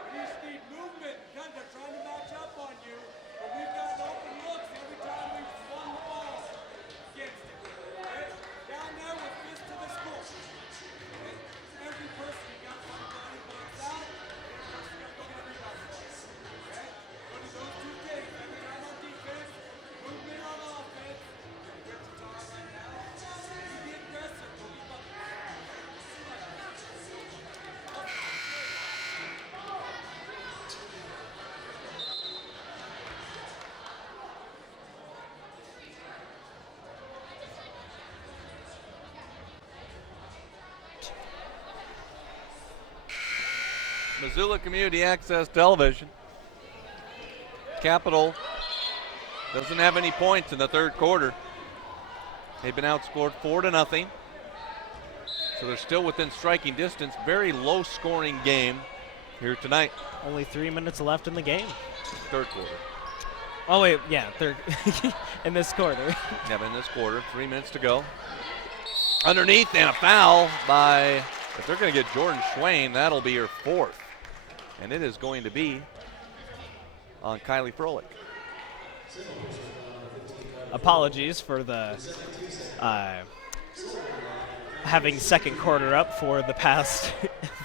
We just need movement because they're trying to match up on you. But we've got open looks every time we've swung the ball against it. Okay, down there with fist to the school. Okay, every person you got somebody box out. Every person got to go get a rebound. Okay? Go to those 2 things. Every time on defense, movement on offense. Wichita right now. You be aggressive. Go get buckets. Missoula Community Access Television. Capital doesn't have any points in the 3rd quarter. They've been outscored 4-0. So they're still within striking distance. Very low-scoring game here tonight, Only 3 minutes left in the game. third quarter. Oh, wait, yeah, third in this quarter. Yeah, in this quarter, 3 minutes to go. Underneath, and a foul by, if they're going to get Jordan Schwain, that'll be her fourth. And it is going to be on Kylie Froelich. Apologies for the having second quarter up for the past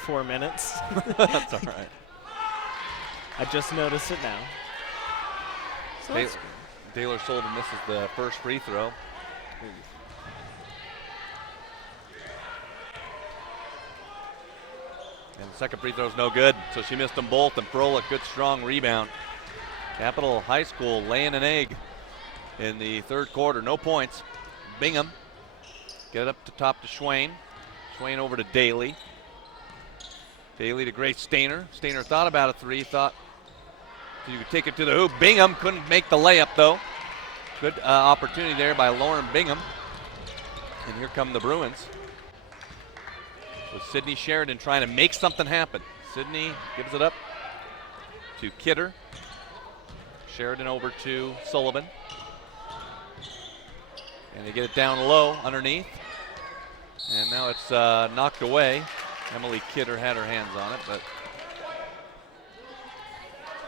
4 minutes. That's all right. I just noticed it now. So it's- Taylor Sullivan misses the first free throw. And the second free throw is no good, so she missed them both, and Froelich, good strong rebound. Capital High School laying an egg in the third quarter, no points. Bingham, get it up to top to Schwain. Schwain over to Daly. Daly to Grace Stainer. Stainer thought about a three, thought you could take it to the hoop. Bingham couldn't make the layup though. Good opportunity there by Lauren Bingham. And here come the Bruins. With Sydney Sheridan trying to make something happen. Sydney gives it up to Kidder. Sheridan over to Sullivan. And they get it down low underneath. And now it's knocked away. Emily Kidder had her hands on it, but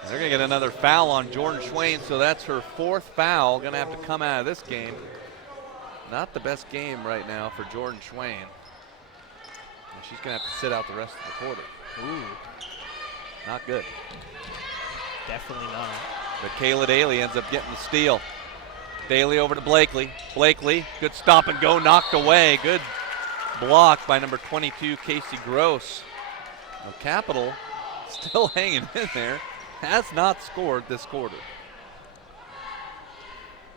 they're going to get another foul on Jordan Schwain, so that's her fourth foul. Going to have to come out of this game. Not the best game right now for Jordan Schwain. And she's going to have to sit out the rest of the quarter. Ooh, not good. Definitely not. But Kayla Daly ends up getting the steal. Daly over to Blakely. Blakely, good stop and go, knocked away. Good block by number 22, Casey Gross. Now Capital still hanging in there. Has not scored this quarter.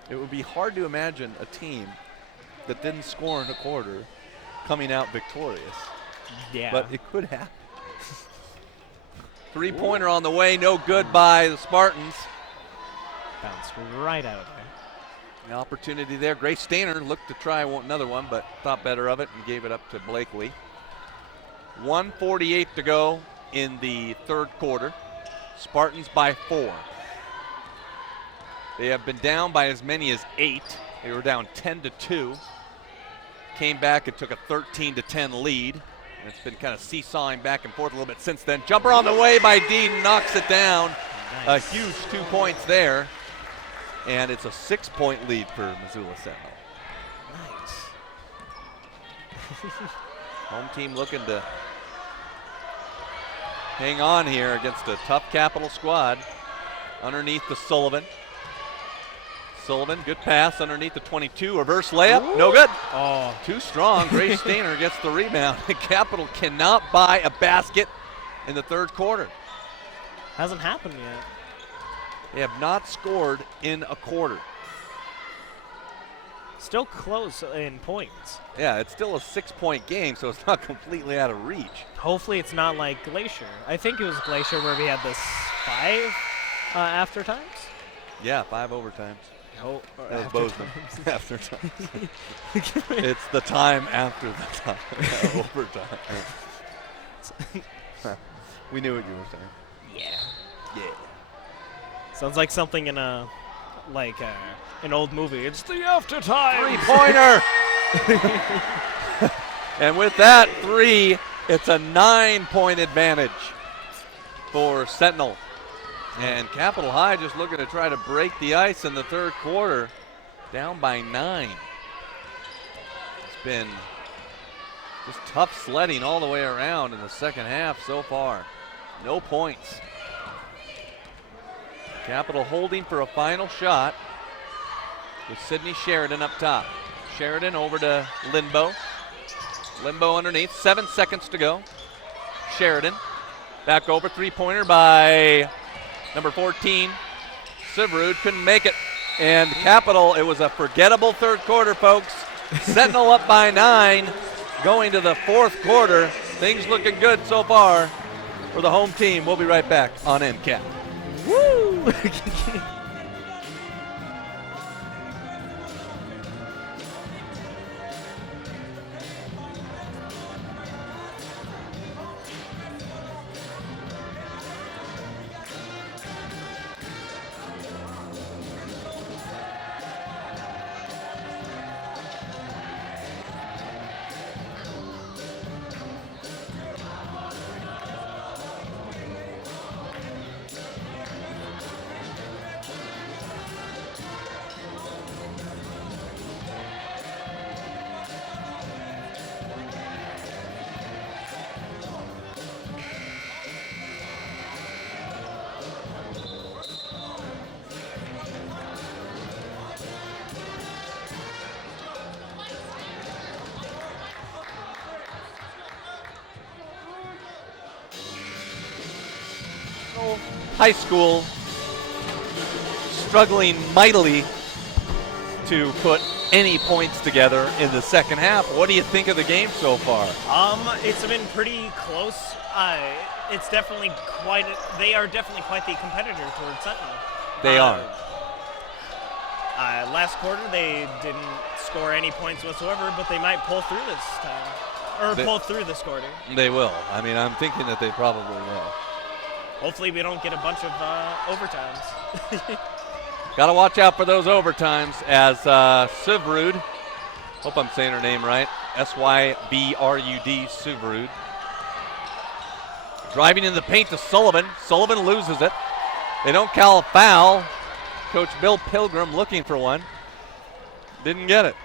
It would be hard to imagine a team that didn't score in a quarter coming out victorious. Yeah. But it could happen. Three-pointer on the way, no good by the Spartans. Bounced right out of there. The opportunity there. Grace Stainer looked to try another one, but thought better of it and gave it up to Blakely. 1:48 to go in the third quarter. Spartans by 4. They have been down by as many as 8. They were down 10-2. Came back and took a 13-10 lead. And it's been kind of seesawing back and forth a little bit since then. Jumper on the way by Dean, knocks it down. Nice. A huge 2 points there. And it's a 6-point lead for Missoula Sentinel. Nice. Home team looking to hang on here against a tough Capital squad. Underneath the Sullivan. Sullivan, good pass underneath the 22. Reverse layup, no good. Oh, Too strong. Grace Stainer gets the rebound. Capital cannot buy a basket in the third quarter. hasn't happened yet. They have not scored in a quarter. Still close in points. Yeah, it's still a 6-point game, so it's not completely out of reach. Hopefully it's not like Glacier. I think it was Glacier where we had this 5 after times. Yeah, 5 overtimes. Oh, That was Bozeman. After time. It's the time after the time. Overtime. We knew what you were saying. Yeah. Yeah. Sounds like something in a, an old movie. It's the after time. Three-pointer. And with that 3, it's a 9-point advantage for Sentinel. And Capital High just looking to try to break the ice in the third quarter, down by 9. It's been just tough sledding all the way around in the second half so far. No points. Capital holding for a final shot with Sydney Sheridan up top. Sheridan over to Lindbow. Lindbow underneath, 7 seconds to go. Sheridan back over, three-pointer by number 14. Siverud couldn't make it. And Capital, it was a forgettable third quarter, folks. Sentinel up by 9, going to the fourth quarter. Things looking good so far for the home team. We'll be right back on MCAP. Woo! Sentinel High School struggling mightily to put any points together in the second half. What do you think of the game so far? It's been pretty close. It's definitely they are definitely quite the competitor towards Sentinel. They are. Last quarter, they didn't score any points whatsoever, but they might pull through this time. Or pull through this quarter. They will. I mean, I'm thinking that they probably will. Hopefully we don't get a bunch of overtimes. Got to watch out for those overtimes as Syvrud, hope I'm saying her name right, S-Y-B-R-U-D, Syvrud. Driving in the paint to Sullivan. Sullivan loses it. They don't call a foul. Coach Bill Pilgrim looking for one. Didn't get it.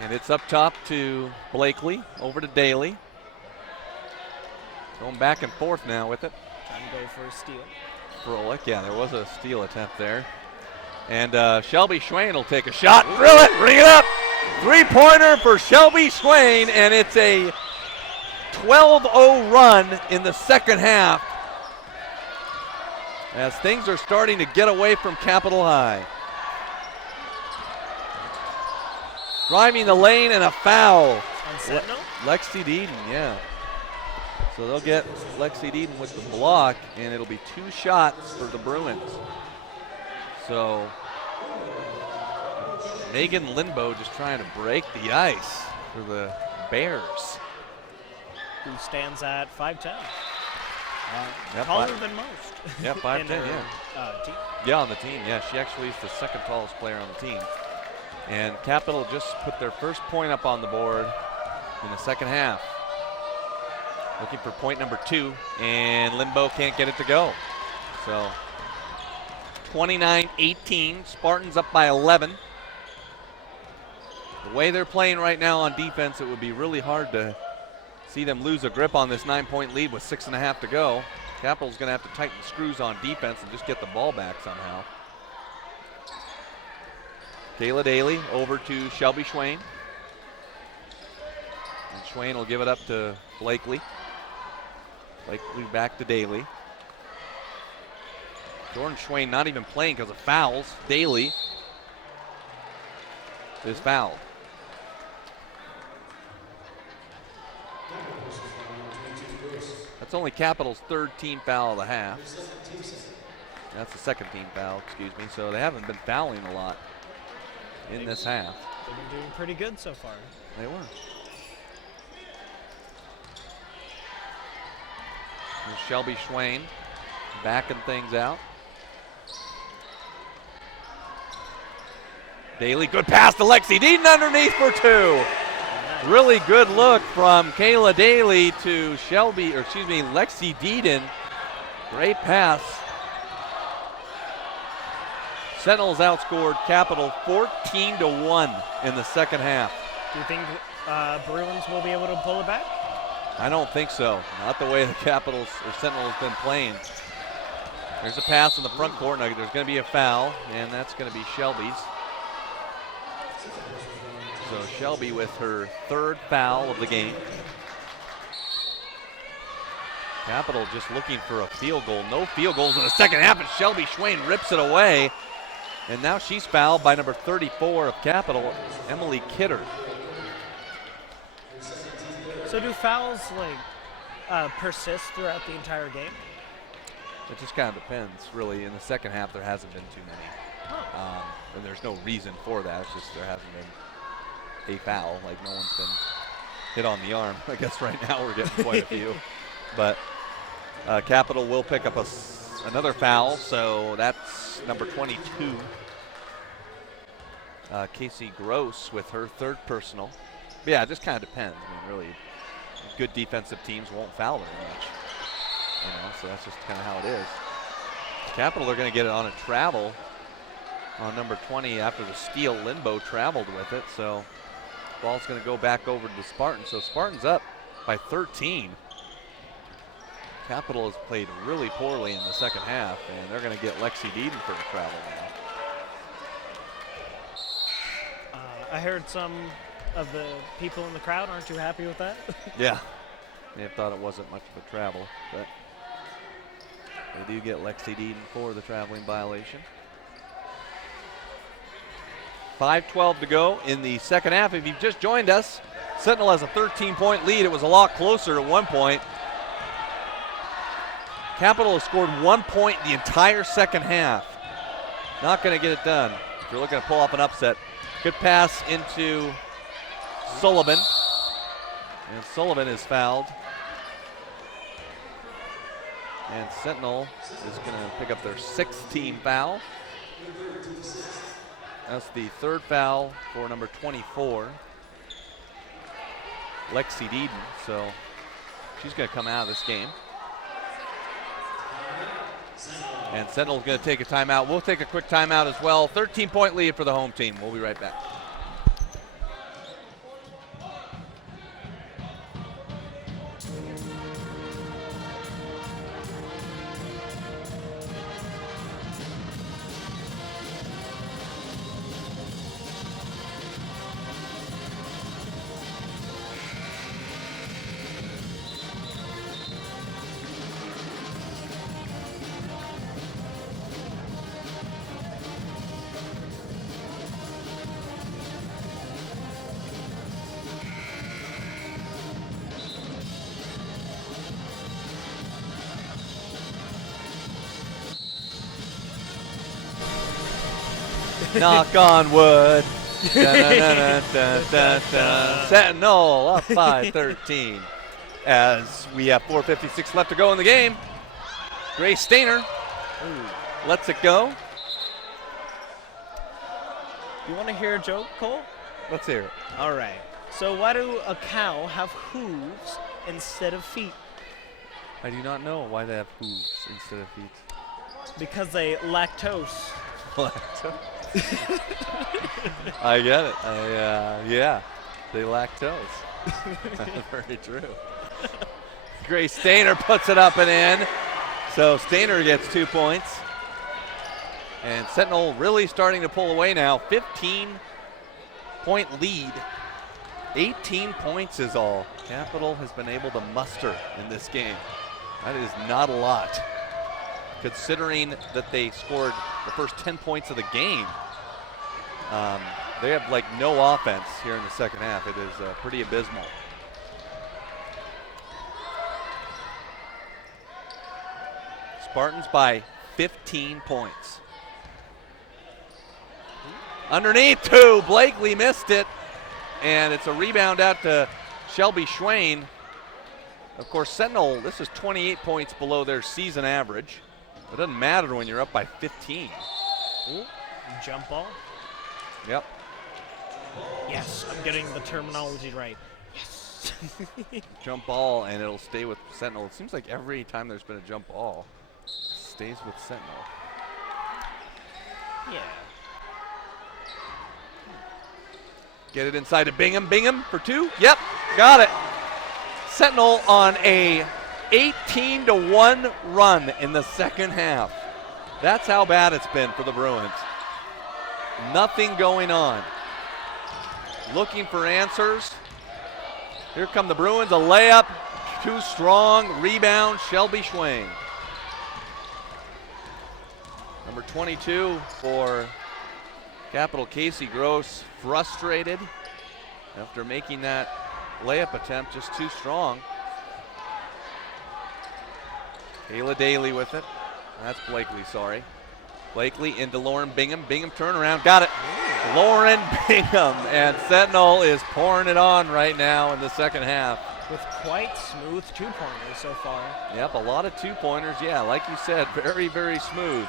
And it's up top to Blakely, over to Daly. Going back and forth now with it. Trying to go for a steal. Froelich, yeah, there was a steal attempt there. And Shelby Schwain will take a shot, drill it, bring it up. Three-pointer for Shelby Schwain, and it's a 12-0 run in the second half as things are starting to get away from Capitol High. Driving the lane and a foul. On Sentinel? Lexi Deeden, yeah. So they'll get Lexi Deeden with the block, and it'll be 2 shots for the Bruins. So Megan Lindbo just trying to break the ice for the Bears. Who stands at 5'10". Yep, Taller than most. Yeah, 5'10", in her, yeah. Team. Yeah, on the team, yeah. She actually is the second tallest player on the team. And Capital just put their first point up on the board in the second half. Looking for point number 2, and Limbo can't get it to go. So 29-18, Spartans up by 11. The way they're playing right now on defense, it would be really hard to see them lose a grip on this 9-point lead with 6.5 to go. Capital's going to have to tighten the screws on defense and just get the ball back somehow. Kayla Daly over to Shelby Schwain. And Schwain will give it up to Blakely. Blakely back to Daly. Jordan Schwain not even playing because of fouls. Daly is fouled. That's only Capital's 3rd team foul of the half. That's the 2nd team foul, excuse me. So they haven't been fouling a lot in this half. They've been doing pretty good so far. They were. Here's Shelby Schwain backing things out. Daly, good pass to Lexi Deeden underneath for 2. Really good look from Kayla Daly to Lexi Deeden. Great pass. Sentinels outscored Capital 14-1 in the second half. Do you think Bruins will be able to pull it back? I don't think so. Not the way the Capitals or Sentinels been playing. There's a pass in the front court. Now there's going to be a foul, and that's going to be Shelby's. So Shelby with her 3rd foul of the game. Capital just looking for a field goal. No field goals in the second half, and Shelby Schwain rips it away. And now she's fouled by number 34 of Capital, Emily Kidder. So do fouls persist throughout the entire game? It just kind of depends, really. In the second half, there hasn't been too many. And there's no reason for that. It's just there hasn't been a foul. Like, no one's been hit on the arm. I guess right now we're getting quite a few. But Capital will pick up another foul, so that's number 22. Casey Gross with her 3rd personal. But yeah, it just kind of depends. I mean, really, good defensive teams won't foul very much. You know, so that's just kind of how it is. Capital are going to get it on a travel on number 20 after the steal. Lindbo traveled with it, so ball's going to go back over to the Spartans. So Spartans up by 13. Capital has played really poorly in the second half, and they're going to get Lexi Deeden for the travel now. I heard some of the people in the crowd aren't too happy with that. Yeah. They thought it wasn't much of a travel, but they do get Lexi Deaton for the traveling violation. 5:12 to go in the second half. If you've just joined us, Sentinel has a 13-point lead. It was a lot closer at one point. Capital has scored 1 point the entire second half. Not going to get it done. If you're looking to pull off an upset. Good pass into Sullivan. And Sullivan is fouled. And Sentinel is going to pick up their 6th team foul. That's the 3rd foul for number 24, Lexi Deaton. So she's going to come out of this game. And Sentinel's going to take a timeout. We'll take a quick timeout as well. 13-point lead for the home team. We'll be right back. Knock on wood. Sentinel up by 13 as we have 4:56 left to go in the game. Grace Stainer lets it go. You want to hear a joke, Cole? Let's hear it. All right. So why do a cow have hooves instead of feet? I do not know why they have hooves instead of feet. Because they lactose. I get it. Yeah, they lactose. Very true. Grace Stainer puts it up and in. So Stainer gets 2 points. And Sentinel really starting to pull away now. 15-point lead. 18 points is all Capital has been able to muster in this game. That is not a lot, considering that they scored the first 10 points of the game. They have like no offense here in the second half. It is pretty abysmal. Spartans by 15 points. Underneath 2, Blakely missed it, and it's a rebound out to Shelby Schwain. Of course, Sentinel, this is 28 points below their season average. It doesn't matter when you're up by 15. Ooh, jump ball. Yep. Yes, I'm getting the terminology right. Yes. Jump ball, and it'll stay with Sentinel. It seems like every time there's been a jump ball, it stays with Sentinel. Yeah. Get it inside to Bingham. Bingham for 2. Yep, got it. Sentinel on a 18-1 run in the second half. That's how bad it's been for the Bruins. Nothing going on. Looking for answers. Here come the Bruins, a layup, too strong, rebound, Shelby Schwain. Number 22 for Capital, Casey Gross, frustrated after making that layup attempt just too strong. Kayla Daly with it. That's Blakely, sorry. Blakely into Lauren Bingham. Bingham turnaround, got it. Lauren Bingham, and Sentinel is pouring it on right now in the second half. With quite smooth 2-pointers so far. Yep, a lot of 2-pointers. Yeah, like you said, very, very smooth.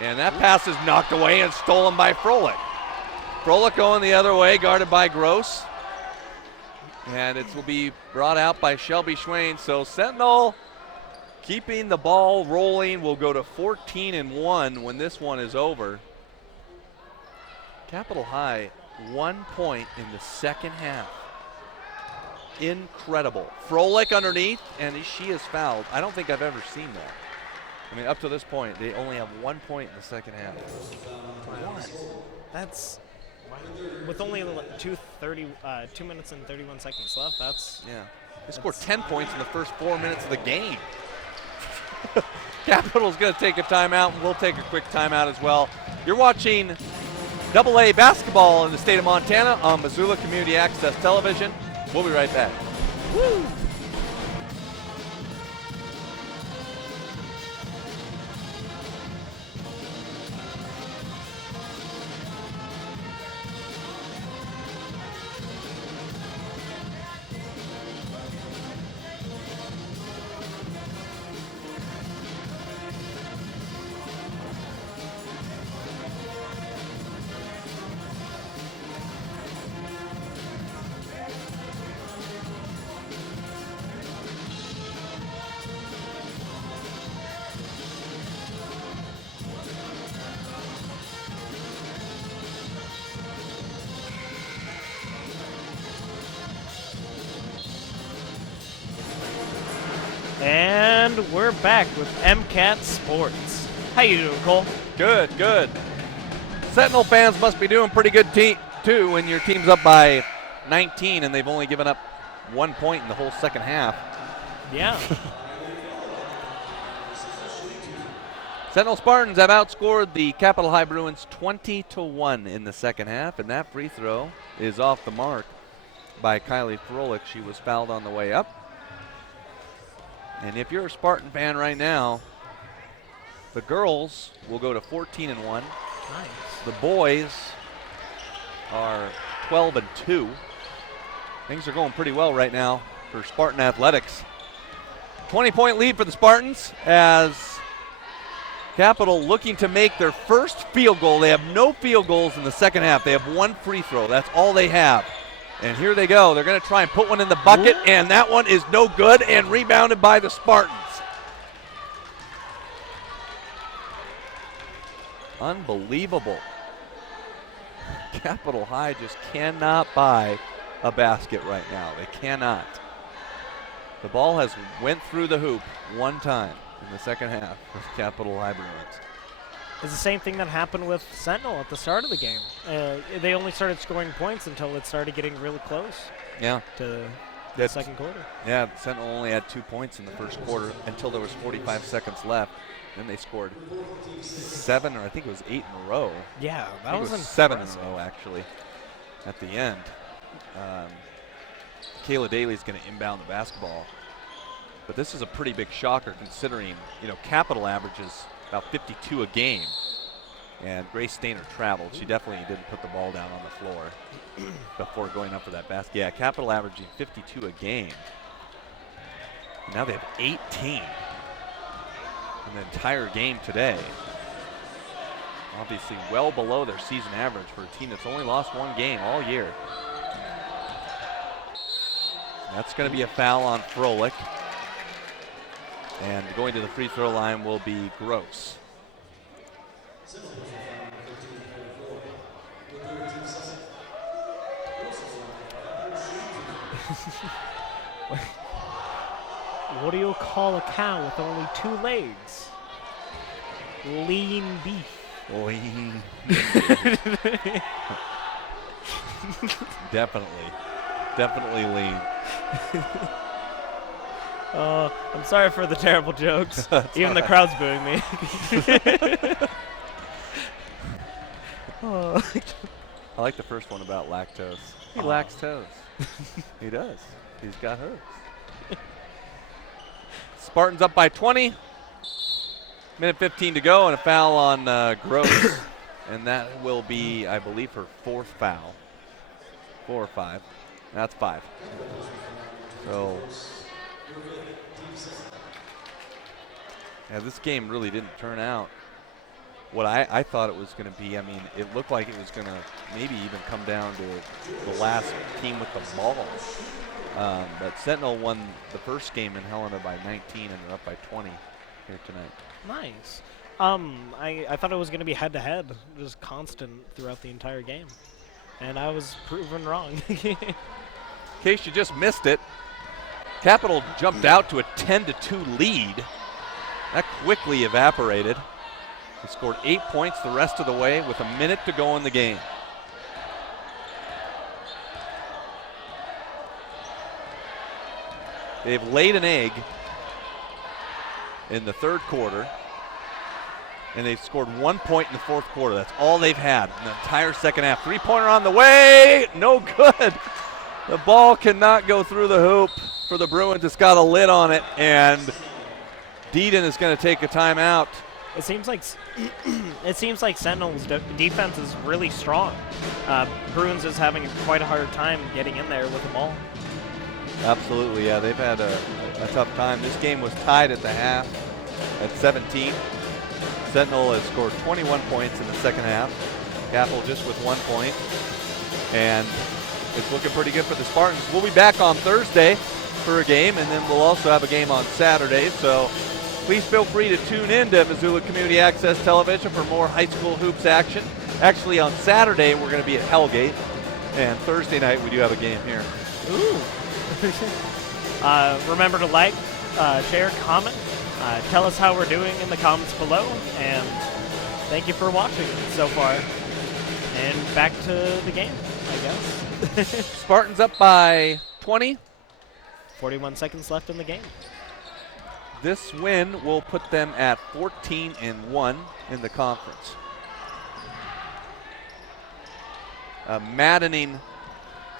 And that pass is knocked away and stolen by Froelich. Froelich going the other way, guarded by Gross. And it will be brought out by Shelby Schwain. So Sentinel keeping the ball rolling, will go to 14-1 when this one is over. Capital High, 1 point in the second half. Incredible. Froelich underneath, and she is fouled. I don't think I've ever seen that. I mean, up to this point, they only have 1 point in the second half. What? That's With only 2 minutes and 31 seconds left, that's Yeah. They scored 10 points in the first 4 minutes of the game. Capital's going to take a timeout, and we'll take a quick timeout as well. You're watching AA basketball in the state of Montana on Missoula Community Access Television. We'll be right back. Woo! And we're back with MCAT Sports. How you doing, Cole? Good, good. Sentinel fans must be doing pretty good too when your team's up by 19 and they've only given up 1 point in the whole second half. Yeah. Sentinel Spartans have outscored the Capital High Bruins 20-1 in the second half, and that free throw is off the mark by Kylie Froelich. She was fouled on the way up. And if you're a Spartan fan right now, the girls will go to 14-1. Nice. The boys are 12-2. Things are going pretty well right now for Spartan athletics. 20-point lead for the Spartans as Capital looking to make their first field goal. They have no field goals in the second half. They have one free throw. That's all they have. And here they go. They're going to try and put one in the bucket, and that one is no good and rebounded by the Spartans. Unbelievable. Capital High just cannot buy a basket right now. They cannot. The ball has went through the hoop one time in the second half with Capital High Bruins. It's the same thing that happened with Sentinel at the start of the game. They only started scoring points until it started getting really close Yeah. to the second quarter. Yeah, Sentinel only had 2 points in the first quarter until there was 45 seconds left. Then they scored 7, or I think it was 8 in a row. Yeah, I that think was it was 7 in impressive. a row, actually, at the end. Kayla Daly's going to inbound the basketball. But this is a pretty big shocker considering, Capital averages about 52 a game. And Grace Stainer traveled. She definitely didn't put the ball down on the floor before going up for that basket. Yeah, Capital averaging 52 a game. And now they have 18 in the entire game today. Obviously well below their season average for a team that's only lost one game all year. That's going to be a foul on Froelich. And going to the free throw line will be Gross. What do you call a cow with only 2 legs? Lean beef. Lean. Definitely lean. I'm sorry for the terrible jokes. Even the crowd's booing me. I like the first one about lactose. He lacks toes. He does. He's got hers. Spartans up by 20. Minute 15 to go, and a foul on Gross. And that will be, I believe, her 4th foul. 4 or 5. That's 5. So, yeah, this game really didn't turn out what I thought it was going to be. I mean, it looked like it was going to maybe even come down to the last team with the ball. But Sentinel won the first game in Helena by 19, and they're up by 20 here tonight. Nice. I thought it was going to be head-to-head, just constant throughout the entire game. And I was proven wrong. In case you just missed it, Capital jumped out to a 10-2 lead. That quickly evaporated. They scored 8 points the rest of the way with a minute to go in the game. They've laid an egg in the third quarter, and they've scored 1 point in the fourth quarter. That's all they've had in the entire second half. Three-pointer on the way, no good. The ball cannot go through the hoop for the Bruins. It's got a lid on it, and Deedon is going to take a timeout. It seems like Sentinel's defense is really strong. Bruins is having quite a hard time getting in there with the ball. Absolutely, yeah. They've had a tough time. This game was tied at the half at 17. Sentinel has scored 21 points in the second half. Capital just with 1 point. And it's looking pretty good for the Spartans. We'll be back on Thursday for a game, and then we'll also have a game on Saturday. So please feel free to tune in to Missoula Community Access Television for more high school hoops action. Actually, on Saturday, we're going to be at Hellgate. And Thursday night, we do have a game here. Ooh. Remember to like, share, comment. Tell us how we're doing in the comments below. And thank you for watching so far. And back to the game, I guess. Spartans up by 20. 41 seconds left in the game. This win will put them at 14-1 in the conference. A maddening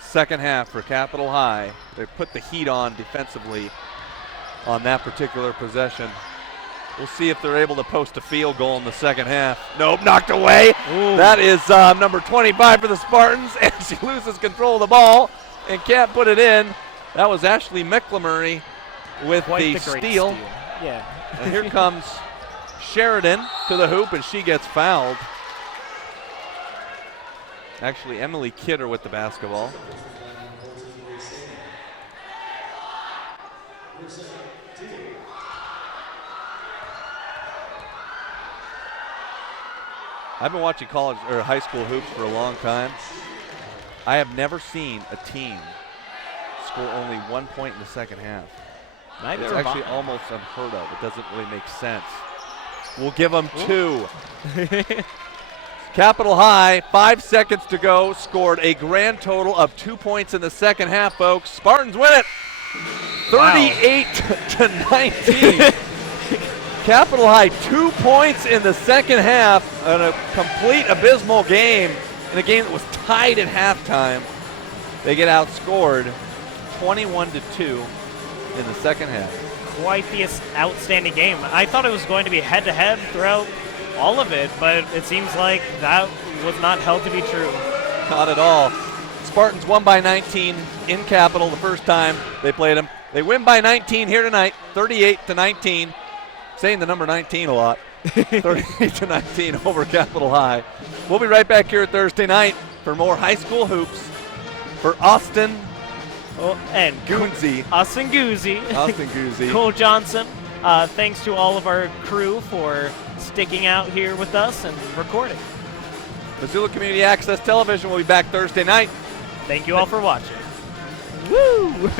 second half for Capital High. They put the heat on defensively on that particular possession. We'll see if they're able to post a field goal in the second half. Nope, knocked away. Ooh. That is number 25 for the Spartans, and she loses control of the ball and can't put it in. That was Ashley Mecklemurray with Quite the great steal. Yeah. And here comes Sheridan to the hoop, and she gets fouled. Actually, Emily Kidder with the basketball. I've been watching college or high school hoops for a long time. I have never seen a team score only 1 point in the second half. Neither It's have actually I. almost unheard of. It doesn't really make sense. We'll give them 2. Capital High, 5 seconds to go, scored a grand total of 2 points in the second half, folks. Spartans win it, 38-19. Capital High, 2 points in the second half in a complete abysmal game, in a game that was tied at halftime. They get outscored 21-2 in the second half. Quite the outstanding game. I thought it was going to be head-to-head throughout all of it, but it seems like that was not held to be true. Not at all. Spartans won by 19 in Capital the first time they played them. They win by 19 here tonight, 38-19. Saying the number 19 a lot. 38-19 over Capital High. We'll be right back here Thursday night for more high school hoops for Austin And Goonsey. Austin Goosey. Cole Johnson. Thanks to all of our crew for sticking out here with us and recording. Missoula Community Access Television will be back Thursday night. Thank you all for watching. Woo!